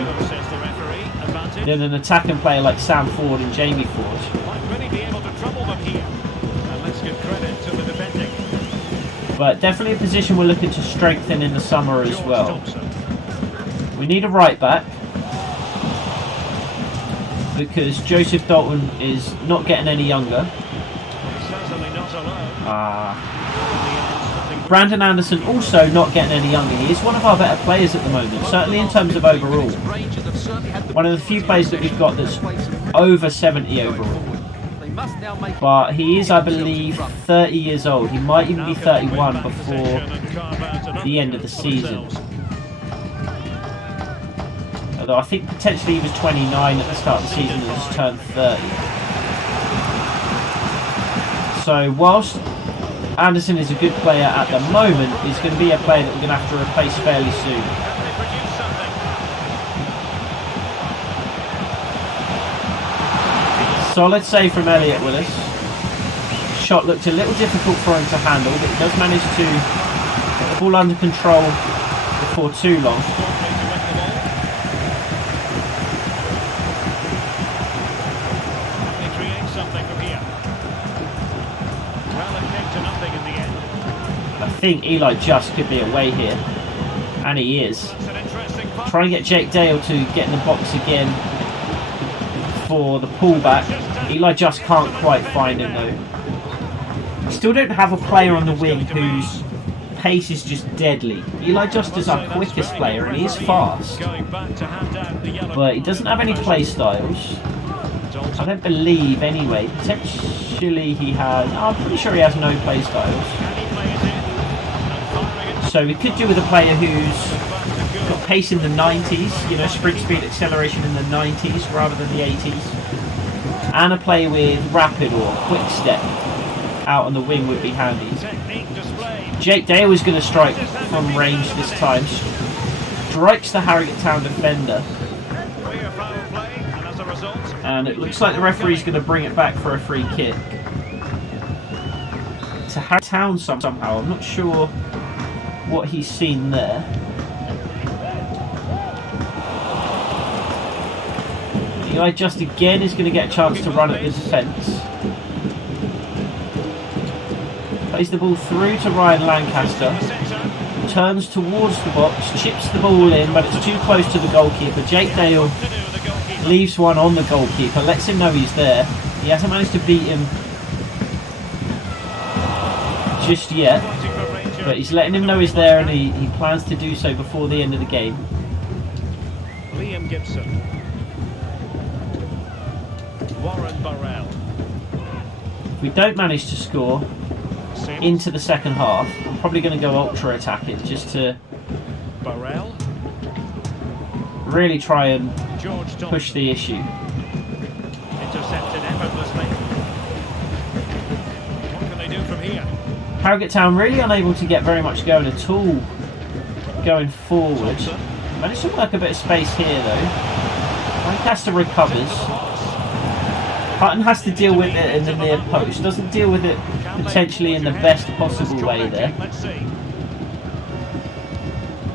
an attacking player like Sam Ford and Jamie Ford. But definitely a position we're looking to strengthen in the summer as well. We need a right back because Joseph Dalton is not getting any younger. Brandon Anderson also not getting any younger. He is one of our better players at the moment, certainly in terms of overall. One of the few players that we've got that's over 70 overall. But he is, I believe, 30 years old. He might even be 31 before the end of the season. Although I think potentially he was 29 at the start of the season and has turned 30. So whilst Anderson is a good player at the moment, he's going to be a player that we're going to have to replace fairly soon. Solid save from Elliot Willis. Shot looked a little difficult for him to handle, but he does manage to get the ball under control before too long. I think Eli Just could be away here, and he is. Trying to get Jake Dale to get in the box again for the pullback. Eli Just can't quite find him though. We still don't have a player on the wing whose pace is just deadly. Eli Just is our quickest player and he is fast, but he doesn't have any play styles. I don't believe anyway. Potentially he has. I'm pretty sure he has no play styles. So we could do with a player who's got pace in the 90s, you know, sprint speed acceleration in the 90s rather than the 80s. And a player with rapid or quick step out on the wing would be handy. Jake Dale is going to strike from range this time. Strikes the Harrogate Town defender. And it looks like the referee's going to bring it back for a free kick. To Harrogate Town somehow. I'm not sure what he's seen there. Eli Just again is going to get a chance to run at the defence. Plays the ball through to Ryan Lancaster. Turns towards the box, chips the ball in, but it's too close to the goalkeeper. Jake Dale leaves one on the goalkeeper, lets him know he's there. He hasn't managed to beat him just yet. But he's letting him know he's there, and he plans to do so before the end of the game. Liam Gibson. Warren Burrell. If we don't manage to score Sims. into the second half, I'm probably going to go ultra attacking just to Burrell. really try and George Thompson. push the issue. Intercepted effortlessly. What can they do from here? Harrogate Town really unable to get very much going at all going forward. Thompson. Managed to work a bit of space here though. Lancaster recovers. Hutton has to deal with it in the near post. Doesn't deal with it potentially in the best possible way there. Let's see.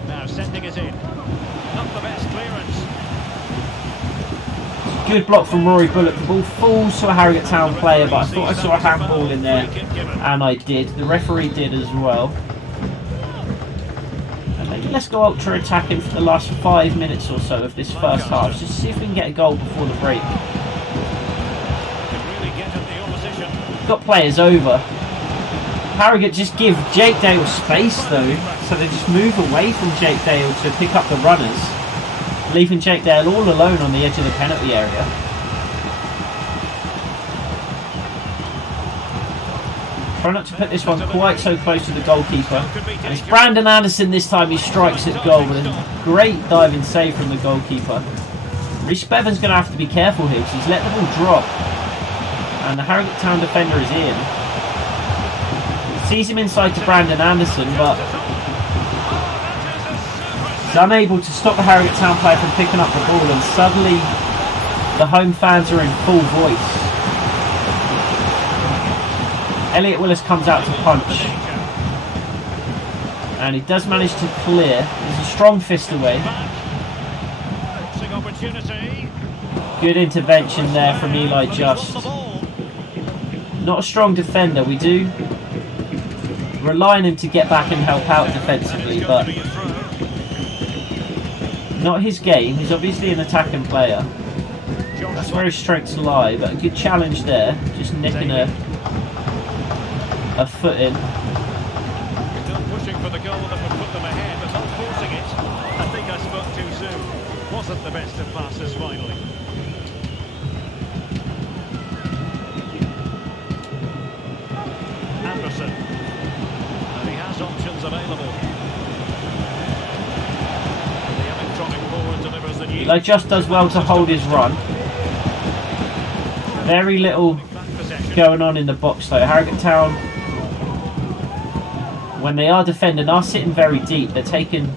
Now sending it in. Not the best clearance. Good block from Rory Bullock. The ball falls to a Harrogate Town player, but I thought I saw a handball in there, and I did. The referee did as well. And maybe let's go ultra attacking for the last 5 minutes or so of this first half. Just see if we can get a goal before the break. Can really get at the opposition. Got players over. Harrogate just give Jake Dale space though, so they just move away from Jake Dale to pick up the runners, leaving Jake Dale all alone on the edge of the penalty area. Try not to put this one quite so close to the goalkeeper. And it's Brandon Anderson this time. He strikes at goal with a great diving save from the goalkeeper. Rhys Bevan's going to have to be careful here because he's let the ball drop. And the Harrogate Town defender is in. Sees him inside to Brandon Anderson, but he's unable to stop the Harrogate Town player from picking up the ball, and suddenly the home fans are in full voice. Elliot Willis comes out to punch, and he does manage to clear. There's a strong fist away. Good intervention there from Eli Just. Not a strong defender. We do rely on him to get back and help out defensively, but not his game. He's obviously an attacking player. That's where his strengths lie, but a good challenge there. Just nicking a foot in. Still pushing for the goal that would put them ahead, but not forcing it. I think I spoke too soon. Wasn't the best of passes finally. Anderson. And he has options available. The electronic board delivers the news. Eli Just does well to hold his run. Very little going on in the box though. Harrogate Town, when they are defending, are sitting very deep. They're taking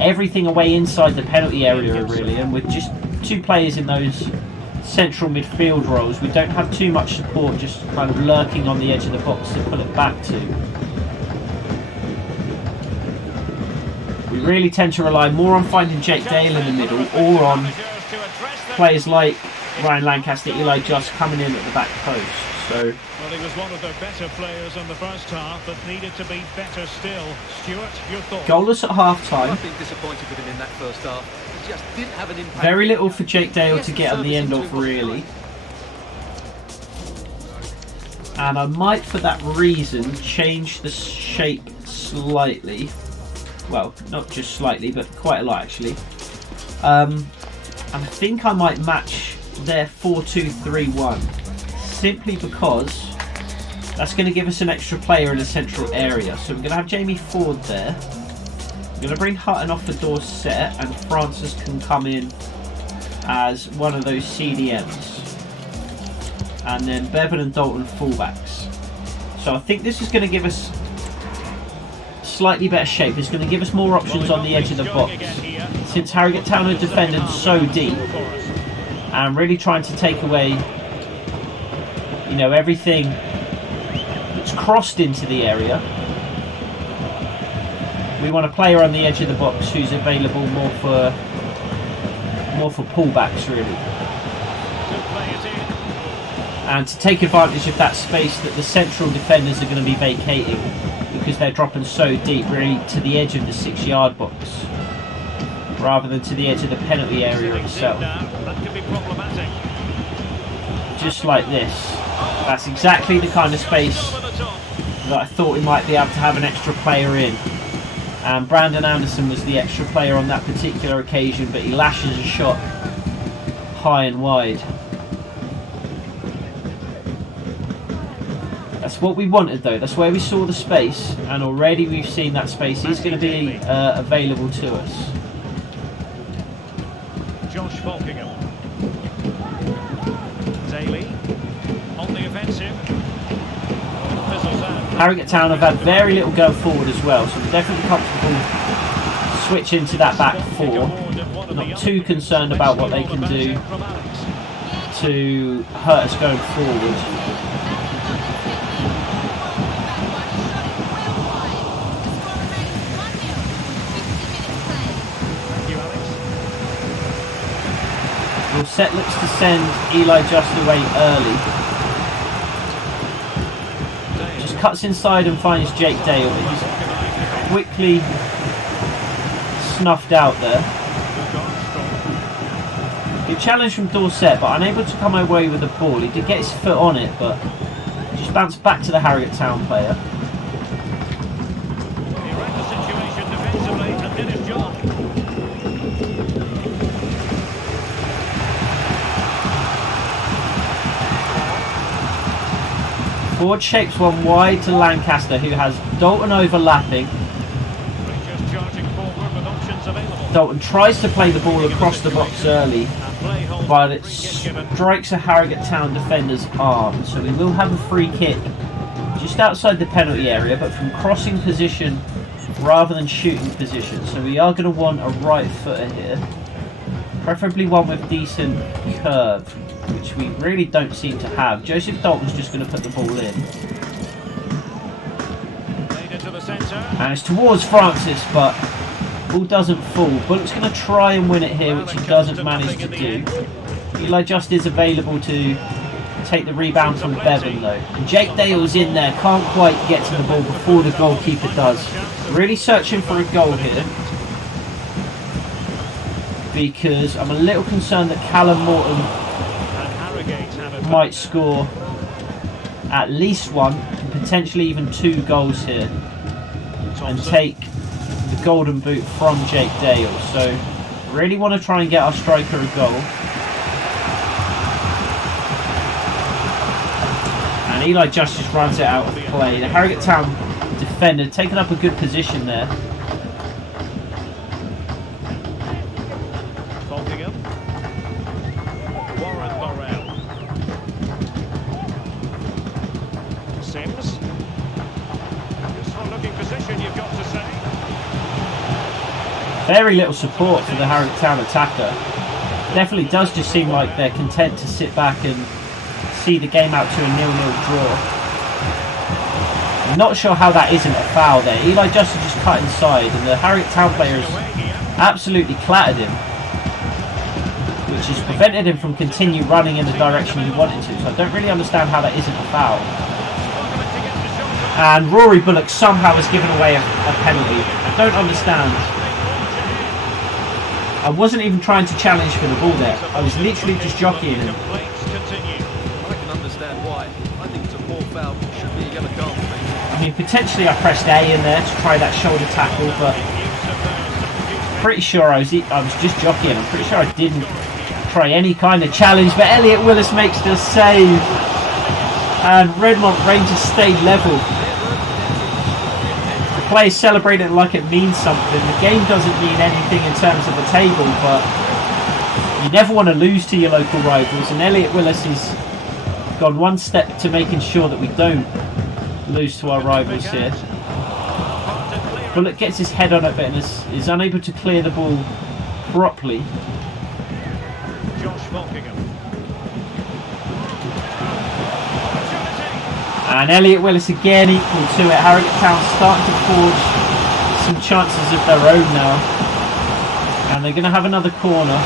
everything away inside the penalty area really, and with just two players in those central midfield roles, we don't have too much support, just kind of lurking on the edge of the box to pull it back to. We really tend to rely more on finding Jake Dale in the middle, or on players like Ryan Lancaster, Eli Just coming in at the back post. So, well, he was one of the better players in the first half, but needed to be better still. Stuart, your thoughts? Goalless at half time. I've been disappointed with him in that first half. He just didn't have an impact. Very little for Jake Dale to get on the end of really. And I might, for that reason, change the shape slightly. Well, not just slightly, but quite a lot actually. And I think I might match their 4-2-3-1. Simply because that's going to give us an extra player in the central area. So we're going to have Jamie Ford there. We're going to bring Hutton off the Dorset, and Francis can come in as one of those CDMs. And then Bevan and Dalton fullbacks. So I think this is going to give us slightly better shape. It's going to give us more options on the edge of the box. Since Harrogate Town are defending so deep and really trying to take away, you know, everything that's crossed into the area. We want a player on the edge of the box who's available more for pullbacks really. And to take advantage of that space that the central defenders are going to be vacating, because they're dropping so deep really to the edge of the 6-yard box rather than to the edge of the penalty area itself. Just like this. That's exactly the kind of space that I thought we might be able to have an extra player in. And Brandon Anderson was the extra player on that particular occasion, but he lashes a shot high and wide. That's what we wanted though, that's where we saw the space, and already we've seen that space is going to be available to us. Josh Falkingham. Daly on the offensive. Fizzles out. Harrogate Town have had very little go forward as well, so we're definitely comfortable switching to that back four. Not too concerned about what they can do to hurt us going forward. Set looks to send Eli just away early. Just cuts inside and finds Jake Dale, but he's quickly snuffed out there. Good challenge from Dorset, but unable to come away with the ball. He did get his foot on it, but just bounced back to the Harrogate Town player. He read the situation defensively and did his job. Ford shapes one wide to Lancaster, who has Dalton overlapping. Rangers charging forward with options available. Dalton tries to play the ball across the box early, but it strikes a Harrogate Town defender's arm. So we will have a free kick just outside the penalty area, but from crossing position rather than shooting position. So we are going to want a right footer here, preferably one with decent curve, which we really don't seem to have. Joseph Dalton's just going to put the ball in. And it's towards Francis, but ball doesn't fall. Bullock's going to try and win it here, which he doesn't manage to do. Eli Just is available to take the rebound from Bevan though. And Jake Dale's in there, can't quite get to the ball before the goalkeeper does. Really searching for a goal here, because I'm a little concerned that Callum Morton might score at least one, and potentially even 2 goals here, and take the golden boot from Jake Dale. So really want to try and get our striker a goal. And Eli just runs it out of play. The Harrogate Town defender taking up a good position there. Very little support for the Harrogate Town attacker. Definitely does just seem like they're content to sit back and see the game out to a 0-0 draw. I'm not sure how that isn't a foul there. Eli Justin just cut inside, and the Harrogate Town player has absolutely clattered him, which has prevented him from continue running in the direction he wanted to. So I don't really understand how that isn't a foul. And Rory Bullock somehow has given away a penalty. I don't understand. I wasn't even trying to challenge for the ball there. I was literally just jockeying him. I can understand why. I think it's a poor foul. Should be a yellow card. I mean, potentially I pressed A in there to try that shoulder tackle, but pretty sure I was just jockeying. I'm pretty sure I didn't try any kind of challenge, but Elliot Willis makes the save, and Redmont Rangers stay level. Players celebrate it like it means something. The game doesn't mean anything in terms of the table, but you never want to lose to your local rivals, and Elliot Willis has gone one step to making sure that we don't lose to our rivals here. Bullock gets his head on it, but is unable to clear the ball properly. And Elliot Willis again equal to it. Harrogate Town starting to forge some chances of their own now. And they're going to have another corner.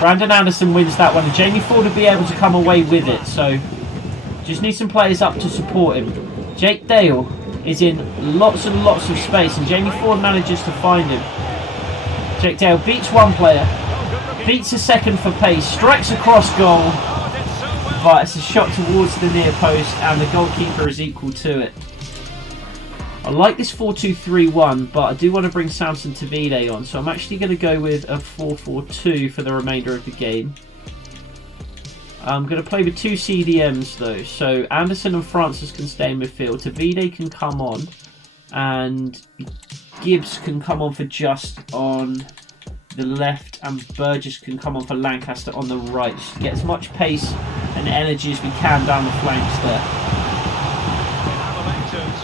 Brandon Anderson wins that one. And Jamie Ford will be able to come away with it. So just need some players up to support him. Jake Dale is in lots and lots of space, and Jamie Ford manages to find him. Jake Dale beats one player, beats a second for pace, strikes across goal. but it's a shot towards the near post and the goalkeeper is equal to it. I like this 4-2-3-1, but I do want to bring Samson Tavide on, so I'm actually going to go with a 4-4-2 for the remainder of the game. I'm going to play with 2 CDMs though, so Anderson and Francis can stay in midfield, Tavide can come on, and Gibbs can come on for Just on the left, and Burgess can come on for Lancaster on the right. Just to get as much pace and energy as we can down the flanks there.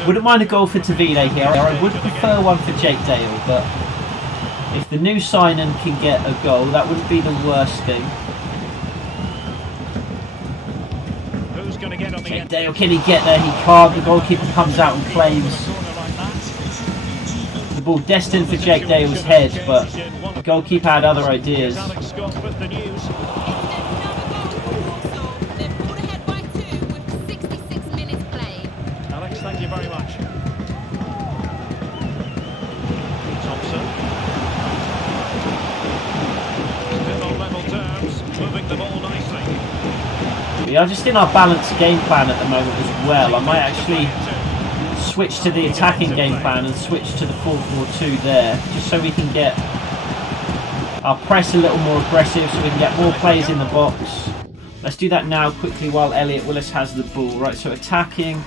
Wouldn't mind a goal for Tavide here. I would prefer one for Jake Dale, but if the new signing can get a goal, that wouldn't be the worst thing. Jake Dale, can he get there? He can't. The goalkeeper comes out and claims. The ball destined for Jake Dale's head, but the goalkeeper had other ideas. Thank you very much. Thompson. Still on level terms, moving the ball nicely. We are just in our balanced game plan at the moment as well. I might actually switch to the attacking game plan and switch to the 4-4-2 there, just so we can get our press a little more aggressive, so we can get more players in the box. Let's do that now quickly while Elliot Willis has the ball. Right, so attacking.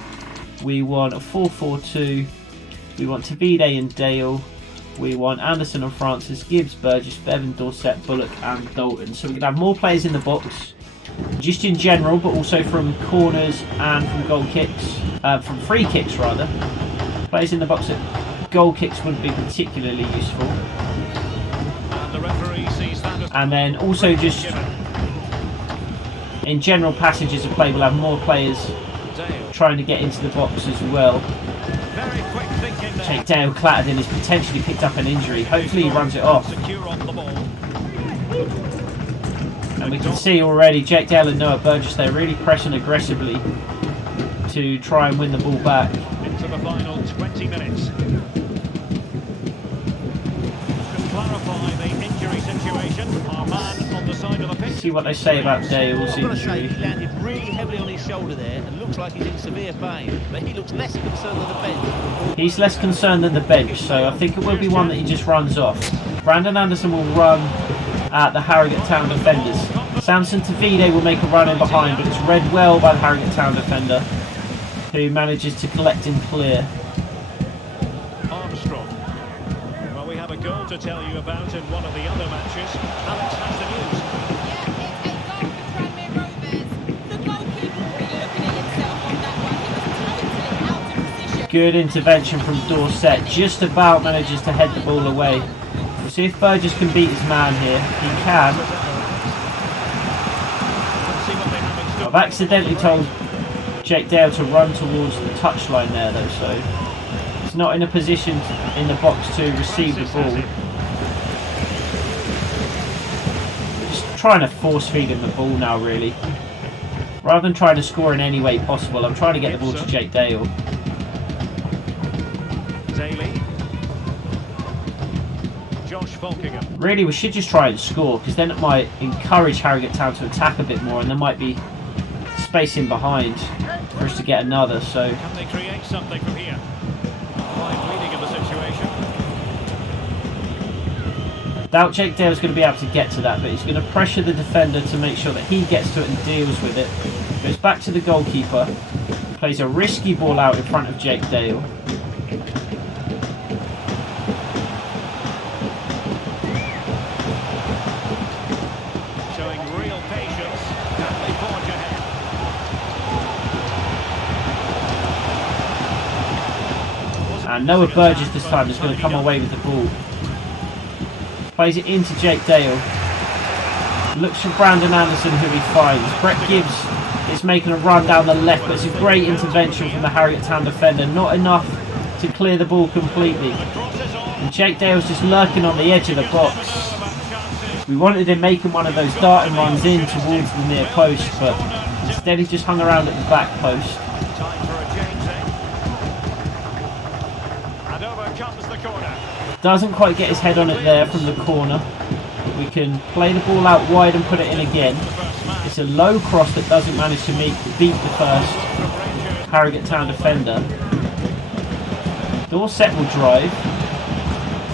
We want a 4-4-2, we want Tavide and Dale, we want Anderson and Francis, Gibbs, Burgess, Bevan, Dorset, Bullock and Dalton. So we can have more players in the box, just in general, but also from corners and from goal kicks, from free kicks rather. Players in the box at goal kicks wouldn't be particularly useful. And then also just in general passages of play, we'll have more players trying to get into the box as well. Jake Dale clattered in, has potentially picked up an injury. Hopefully he runs it off. And we can see already Jake Dale and Noah Burgess, they're really pressing aggressively to try and win the ball back. Into the final 20 minutes. To clarify the injury situation, our man on the side of the pitch. See what they say about Dale's I've got to say, injury. he landed really heavily on his shoulder there and looks like he's in severe pain, but he looks less concerned than the bench. He's less concerned than the bench, so I think it will be one that he just runs off. Brandon Anderson will run at the Harrogate Town defenders. Samson Tavide will make a run in behind, but it's read well by the Harrogate Town defender, who manages to collect and clear. Armstrong. Well, we have a goal to tell you about in one of the other matches. Alex has the news. Good intervention from Dorset, just about manages to head the ball away. We'll see if Burgess can beat his man here. He can. I've accidentally told Jake Dale to run towards the touchline there though, so he's not in a position in the box to receive the ball. Just trying to force feed him the ball now really. Rather than trying to score in any way possible, I'm trying to get the ball to Jake Dale. Really, we should just try and score, because then it might encourage Harrogate Town to attack a bit more, and there might be space in behind for us to get another. So can they create something from here? Fine reading of the situation. Doubt Jake Dale's going to be able to get to that, but he's going to pressure the defender to make sure that he gets to it and deals with it. Goes back to the goalkeeper, plays a risky ball out in front of Jake Dale. And Noah Burgess this time is going to come away with the ball. Plays it into Jake Dale. Looks for Brandon Anderson, who he finds. Brett Gibbs is making a run down the left, but it's a great intervention from the Harrogate Town defender. Not enough to clear the ball completely. And Jake Dale's just lurking on the edge of the box. We wanted him making one of those darting runs in towards the near post, but instead he just hung around at the back post. Doesn't quite get his head on it there from the corner. We can play the ball out wide and put it in again. It's a low cross that doesn't manage to beat the first Harrogate Town defender. Dorset will drive.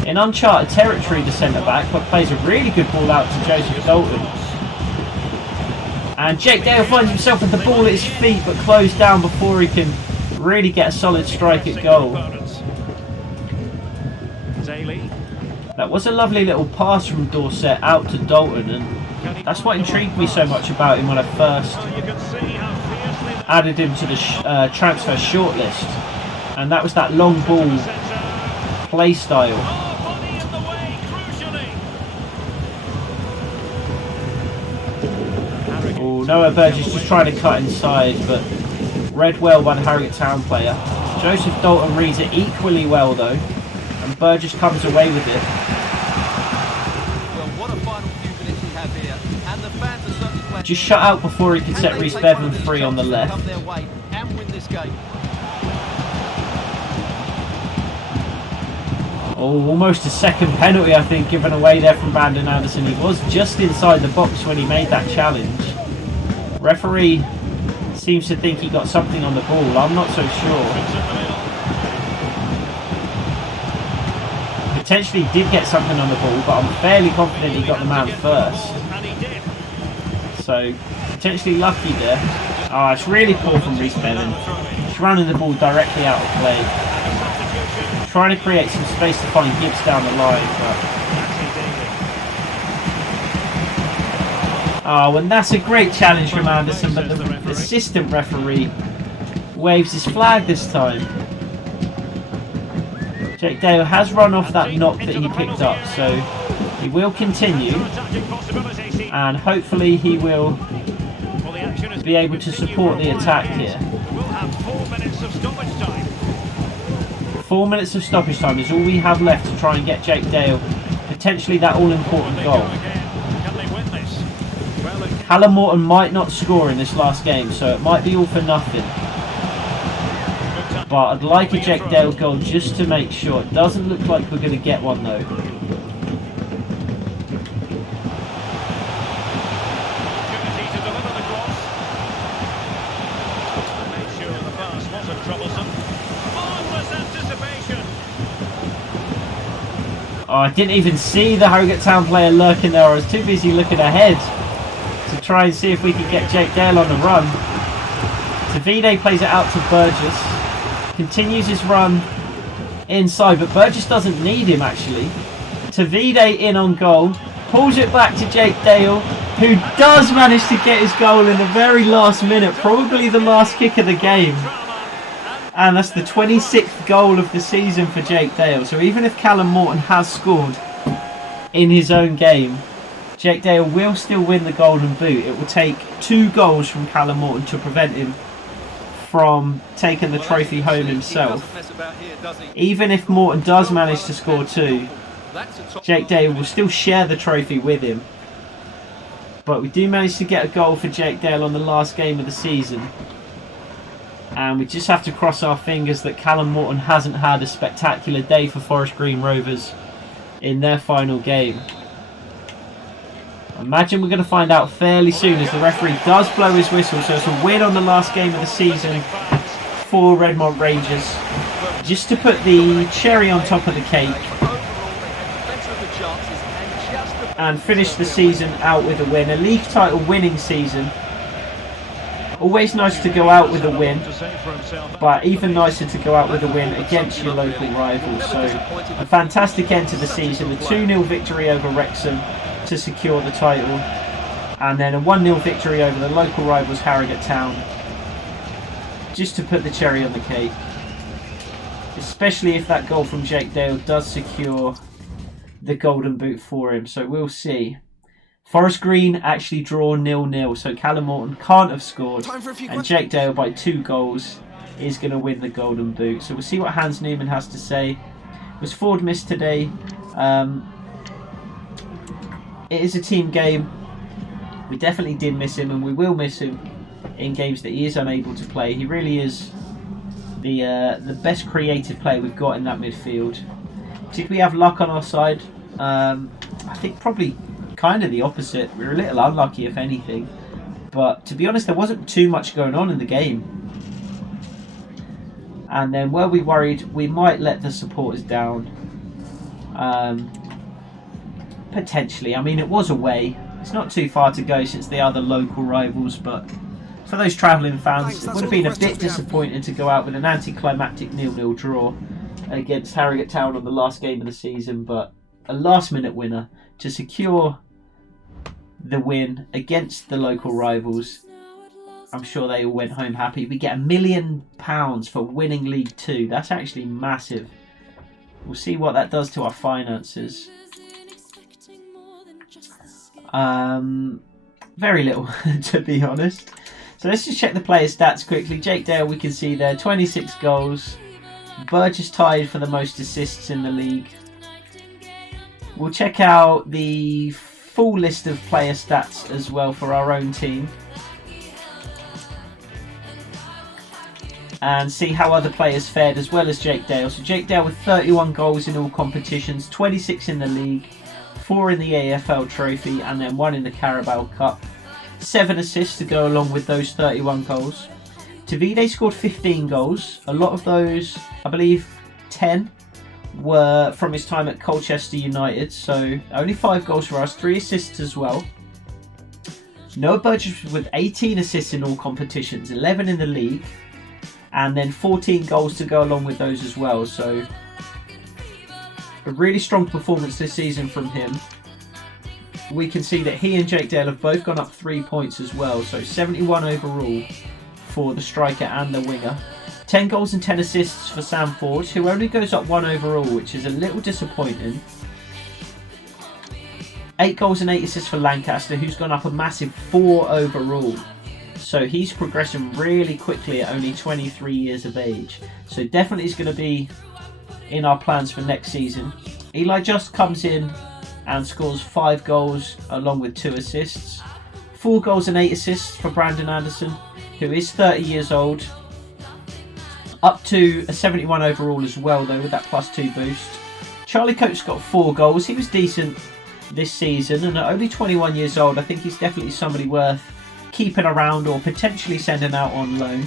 In uncharted territory, the centre-back, but plays a really good ball out to Joseph Dalton. And Jake Dale finds himself with the ball at his feet, but closed down before he can really get a solid strike at goal. That was a lovely little pass from Dorset out to Dalton, and that's what intrigued me so much about him when I first added him to the transfer shortlist. And that was that long ball play style. Oh, Noah Burgess just trying to cut inside, but read well by the Harrogate Town player. Joseph Dalton reads it equally well though, and Burgess comes away with it. Well, what a final few minutes we have here, and the fans are certainly playing. Just shut out before he could set Reece Bevan free on the left. Come their way and win this game. Oh, almost a second penalty, I think, given away there from Brandon Anderson. He was just inside the box when he made that challenge. Referee seems to think he got something on the ball. I'm not so sure. Potentially did get something on the ball, but I'm fairly confident he got the man first. So, potentially lucky there. Ah, it's really poor from Reece Bevan. He's running the ball directly out of play. Trying to create some space to find Gibbs down the line, but... Oh, and that's a great challenge from Anderson, but the assistant referee waves his flag this time. Jake Dale has run off that knock that he picked up, so he will continue, and hopefully he will be able to support the attack here. 4 minutes of stoppage time is all we have left to try and get Jake Dale potentially that all-important goal. Callum Morton might not score in this last game, so it might be all for nothing. But I'd like a Jake Dale goal just to make sure. It doesn't look like we're going to get one though. Oh, I didn't even see the Harrogate Town player lurking there. I was too busy looking ahead to try and see if we could get Jake Dale on the run. Davide plays it out to Burgess. Continues his run inside, but Burgess doesn't need him actually. Davide in on goal. Pulls it back to Jake Dale, who does manage to get his goal in the very last minute. Probably the last kick of the game. And that's the 26th goal of the season for Jake Dale. So even if Callum Morton has scored in his own game, Jake Dale will still win the Golden Boot. It will take 2 goals from Callum Morton to prevent him from taking the trophy home himself. Even if Morton does manage to score 2, Jake Dale will still share the trophy with him. But we do manage to get a goal for Jake Dale on the last game of the season. And we just have to cross our fingers that Callum Morton hasn't had a spectacular day for Forest Green Rovers in their final game. I imagine we're going to find out fairly soon as the referee does blow his whistle. So it's a win on the last game of the season for Redmont Rangers. Just to put the cherry on top of the cake and finish the season out with a win. A league title winning season. Always nice to go out with a win, but even nicer to go out with a win against your local rivals. So a fantastic end to the season, a 2-0 victory over Wrexham to secure the title, and then a 1-0 victory over the local rivals Harrogate Town, just to put the cherry on the cake, especially if that goal from Jake Dale does secure the Golden Boot for him. So we'll see. Forest Green actually draw 0-0, so Callum Morton can't have scored, and Jake Dale by 2 goals is going to win the Golden Boot. So we'll see what Hans Newman has to say. Was Ford missed today? It is a team game. We definitely did miss him, and we will miss him in games that he is unable to play. He really is the best creative player we've got in that midfield. Did we have luck on our side? I think probably kind of the opposite. We were a little unlucky, if anything. But to be honest, there wasn't too much going on in the game. And then were we worried we might let the supporters down? Potentially. I mean, it was away. It's not too far to go since they are the local rivals, but for those travelling fans, it would have been a bit disappointing to go out with an anticlimactic 0-0 draw against Harrogate Town on the last game of the season, but a last-minute winner to secure the win against the local rivals. I'm sure they all went home happy. We get £1 million for winning League Two. That's actually massive. We'll see what that does to our finances. Very little, to be honest. So let's just check the player stats quickly. Jake Dale, we can see there, 26 goals. Burgess tied for the most assists in the league. We'll check out the full list of player stats as well for our own team. And see how other players fared as well as Jake Dale. So Jake Dale with 31 goals in all competitions, 26 in the league, 4 in the AFL Trophy, and then 1 in the Carabao Cup. 7 assists to go along with those 31 goals. Tavide scored 15 goals. A lot of those, I believe 10, were from his time at Colchester United. So only 5 goals for us, 3 assists as well. Noah Burgess with 18 assists in all competitions, 11 in the league. And then 14 goals to go along with those as well. So a really strong performance this season from him. We can see that he and Jake Dale have both gone up 3 points as well. So 71 overall for the striker and the winger. 10 goals and 10 assists for Sam Ford, who only goes up 1 overall, which is a little disappointing. 8 goals and 8 assists for Lancaster, who's gone up a massive 4 overall. So he's progressing really quickly at only 23 years of age. So definitely is going to be in our plans for next season. Eli Just comes in and scores 5 goals along with 2 assists. 4 goals and 8 assists for Brandon Anderson, who is 30 years old. Up to a 71 overall as well though, with that +2 boost. Charlie Coates got 4 goals. He was decent this season, and at only 21 years old, I think he's definitely somebody worth keeping around or potentially sending out on loan.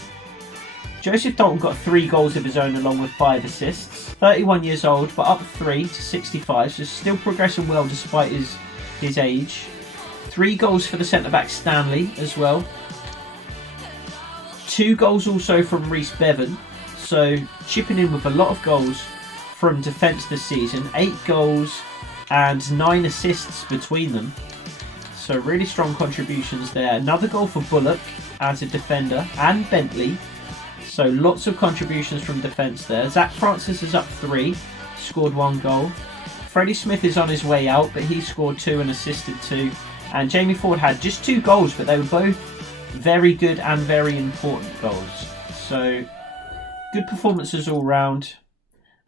Joseph Dalton got 3 goals of his own along with 5 assists. 31 years old, but up 3 to 65, so still progressing well despite his age. 3 goals for the centre-back Stanley as well. 2 goals also from Reece Bevan, so chipping in with a lot of goals from defence this season. 8 goals and 9 assists between them. So really strong contributions there. Another goal for Bullock as a defender, and Bentley. So lots of contributions from defence there. Zach Francis is up 3, scored 1 goal. Freddie Smith is on his way out, but he scored 2 and assisted 2. And Jamie Ford had just 2 goals, but they were both very good and very important goals. So good performances all round.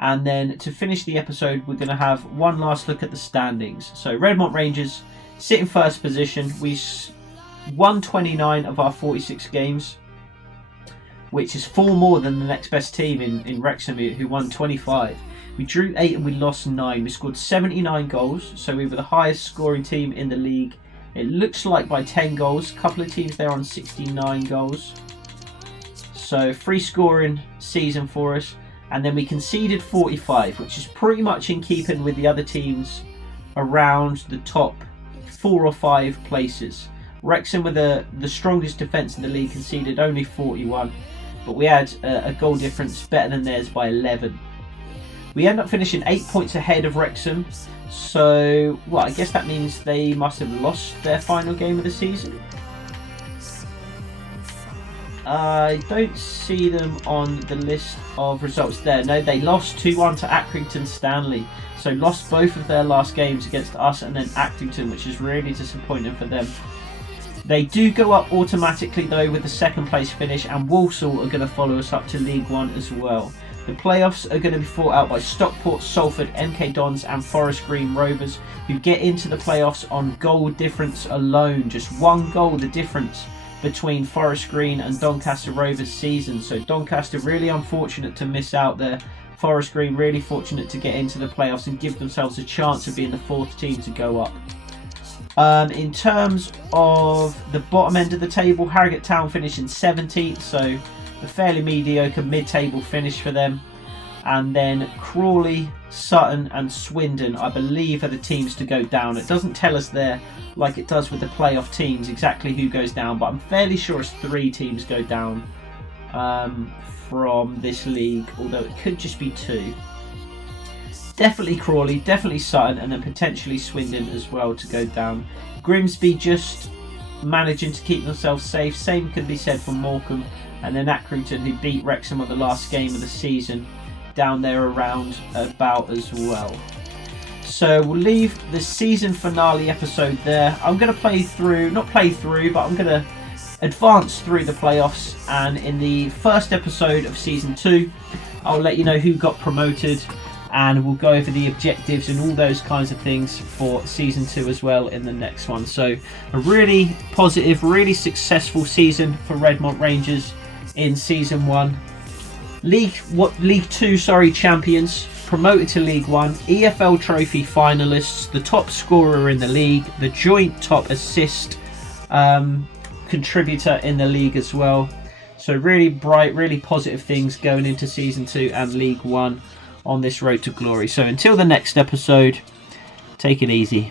And then to finish the episode, we're going to have one last look at the standings. So Redmont Rangers sit in first position. We won 29 of our 46 games, which is 4 more than the next best team in Wrexham, who won 25. We drew 8 and we lost 9. We scored 79 goals, so we were the highest scoring team in the league. It looks like by 10 goals. A couple of teams there on 69 goals. So free scoring season for us. And then we conceded 45, which is pretty much in keeping with the other teams around the top 4 or 5 places. Wrexham, with the strongest defence in the league, conceded only 41, but we had a goal difference better than theirs by 11. We end up finishing 8 points ahead of Wrexham, so well, I guess that means they must have lost their final game of the season. I don't see them on the list of results there. No, they lost 2-1 to Accrington Stanley. So lost both of their last games against us and then Accrington, which is really disappointing for them. They do go up automatically though with the second place finish, and Walsall are going to follow us up to League One as well. The playoffs are going to be fought out by Stockport, Salford, MK Dons and Forest Green Rovers, who get into the playoffs on goal difference alone. Just 1 goal the difference between Forest Green and Doncaster Rovers season. So Doncaster really unfortunate to miss out there. Forest Green really fortunate to get into the playoffs and give themselves a chance of being the 4th team to go up. In terms of the bottom end of the table, Harrogate Town finished in 17th, so a fairly mediocre mid-table finish for them. And then Crawley, Sutton and Swindon, I believe, are the teams to go down. It doesn't tell us there, like it does with the playoff teams, exactly who goes down, but I'm fairly sure it's 3 teams go down from this league, although it could just be 2. Definitely Crawley, definitely Sutton, and then potentially Swindon as well to go down. Grimsby just managing to keep themselves safe. Same could be said for Morecambe, and then Accrington, who beat Wrexham on the last game of the season, down there around about as well. So we'll leave the season finale episode there. I'm going to but I'm going to advance through the playoffs, and in the first episode of season 2 I'll let you know who got promoted, and we'll go over the objectives and all those kinds of things for season 2 as well in the next one. So a really positive, really successful season for Redmont Rangers in season 1. League 2 champions, promoted to League 1, EFL trophy finalists, the top scorer in the league, the joint top assist contributor in the league as well. So really bright, really positive things going into season 2 and League 1 on this road to glory. So until the next episode, take it easy.